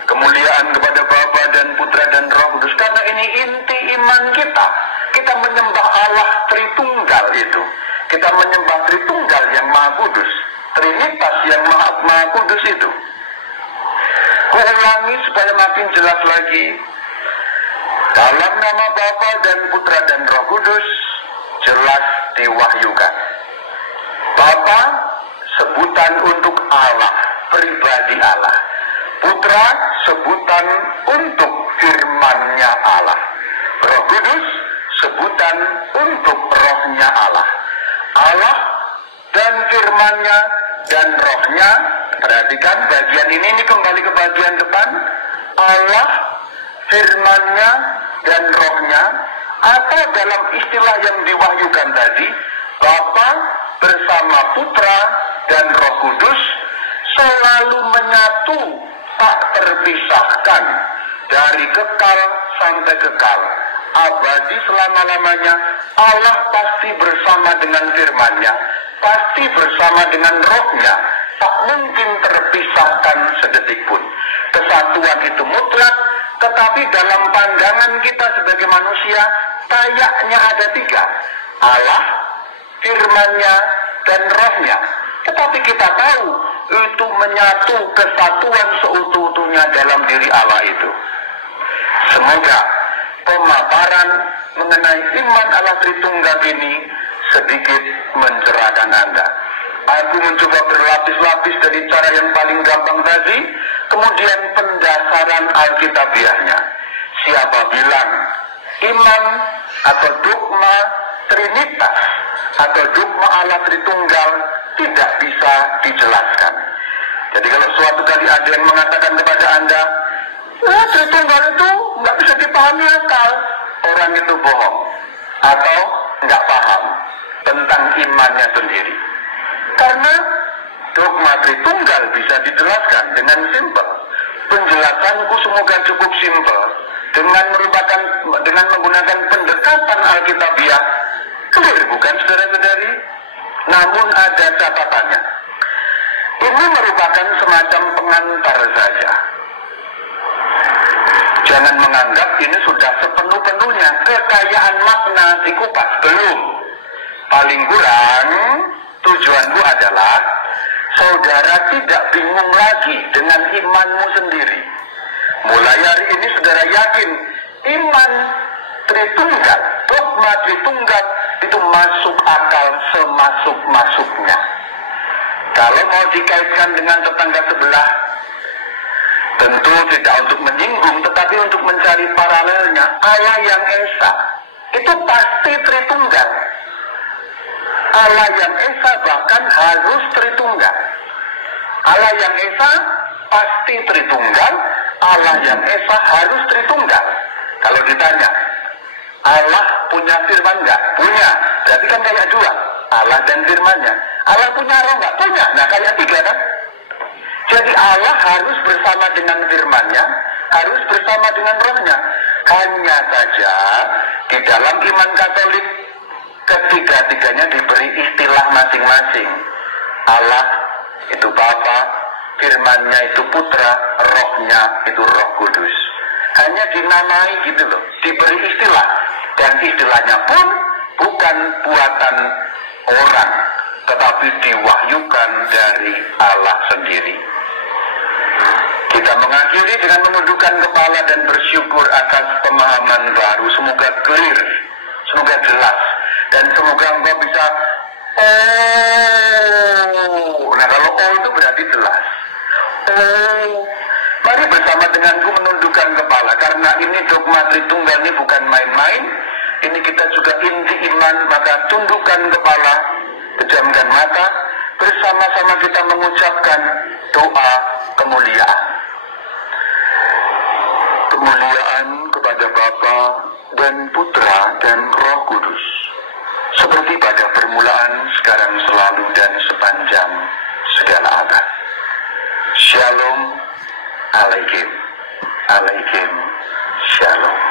Kemuliaan kepada Bapa dan Putra dan Roh Kudus, karena ini inti iman kita. Kita menyembah Allah Tritunggal itu. Kita menyembah Tritunggal yang Maha Kudus, Trinitas yang Maha Kudus itu. Kuulangi supaya makin jelas lagi. Dalam nama Bapa dan Putra dan Roh Kudus, jelas diwahyukan. Bapa, sebutan untuk Allah, pribadi Allah. Putra, sebutan untuk firman-Nya Allah. Roh Kudus, sebutan untuk Roh-Nya Allah. Allah dan firman-Nya dan Roh-Nya, perhatikan bagian ini kembali ke bagian depan. Allah, firman-Nya dan Roh-Nya, atau dalam istilah yang diwahyukan tadi, Bapa bersama Putra dan Roh Kudus selalu menyatu, tak terpisahkan, dari kekal sampai kekal, abadi selama-lamanya. Allah pasti bersama dengan firman-Nya, pasti bersama dengan Roh-Nya, tak mungkin terpisahkan sedetik pun. Kesatuan itu mutlak, tetapi dalam pandangan kita sebagai manusia, kayaknya ada tiga: Allah, firman-Nya, dan Roh-Nya. Tetapi kita tahu itu menyatu kesatuan seutuh-utuhnya dalam diri Allah itu. Semoga pemaparan mengenai iman Allah Tritunggal ini sedikit mencerahkan Anda. Aku mencoba berlapis-lapis dari cara yang paling gampang tadi, kemudian pendasaran Alkitabiahnya. Siapa bilang iman atau dogma Trinitas atau dogma Allah Tritunggal tidak bisa dijelaskan. Jadi kalau suatu kali ada yang mengatakan kepada Anda, Tritunggal itu nggak bisa dipahami akal, orang itu bohong atau nggak paham tentang imannya sendiri. Karena dogma Tritunggal bisa dijelaskan dengan simpel. Penjelasanku semoga cukup simpel dengan menggunakan pendekatan Alkitabiah. Clear bukan saudara-saudari? Namun ada catatannya. Ini merupakan semacam pengantar saja. Jangan menganggap ini sudah sepenuh-penuhnya kekayaan makna dikupas. Belum. Paling kurang tujuanku adalah saudara tidak bingung lagi dengan imanmu sendiri. Mulai hari ini saudara yakin iman Tritunggal, dogma Tritunggal itu masuk akal semasuk-masuknya. Kalau mau dikaitkan dengan tetangga sebelah, tentu tidak untuk menyinggung, tetapi untuk mencari paralelnya. Allah yang Esa itu pasti Tritunggal. Allah yang Esa bahkan harus Tritunggal. Allah yang Esa pasti Tritunggal. Allah yang Esa harus Tritunggal. Kalau ditanya, Allah punya firman nggak? Punya. Berarti kan kayak dua. Allah dan firmannya. Allah punya roh nggak? Punya. Nah kayak tiga kan? Jadi Allah harus bersama dengan firman-Nya, harus bersama dengan rohnya. Hanya saja di dalam iman Katolik ketiga-tiganya diberi istilah masing-masing. Allah itu Bapa, firman-Nya itu Putra, rohnya itu Roh Kudus. Hanya dinamai gitu loh, diberi istilah. Dan istilahnya pun bukan buatan orang, tetapi diwahyukan dari Allah sendiri. Kita mengakhiri dengan menundukkan kepala dan bersyukur atas pemahaman baru. Semoga clear, semoga jelas, dan semoga engkau bisa nah kalau itu berarti jelas. Mari bersama denganku menundukkan kepala, karena ini dogma Tritunggal ini bukan main-main. Ini kita juga inti iman. Maka tundukkan kepala, pejamkan mata, bersama-sama kita mengucapkan doa kemuliaan. Kemuliaan kepada Bapa dan Putra dan Roh Kudus, seperti pada permulaan, sekarang, selalu, dan sepanjang segala abad. Shalom Alaikum. Alaikum Shalom.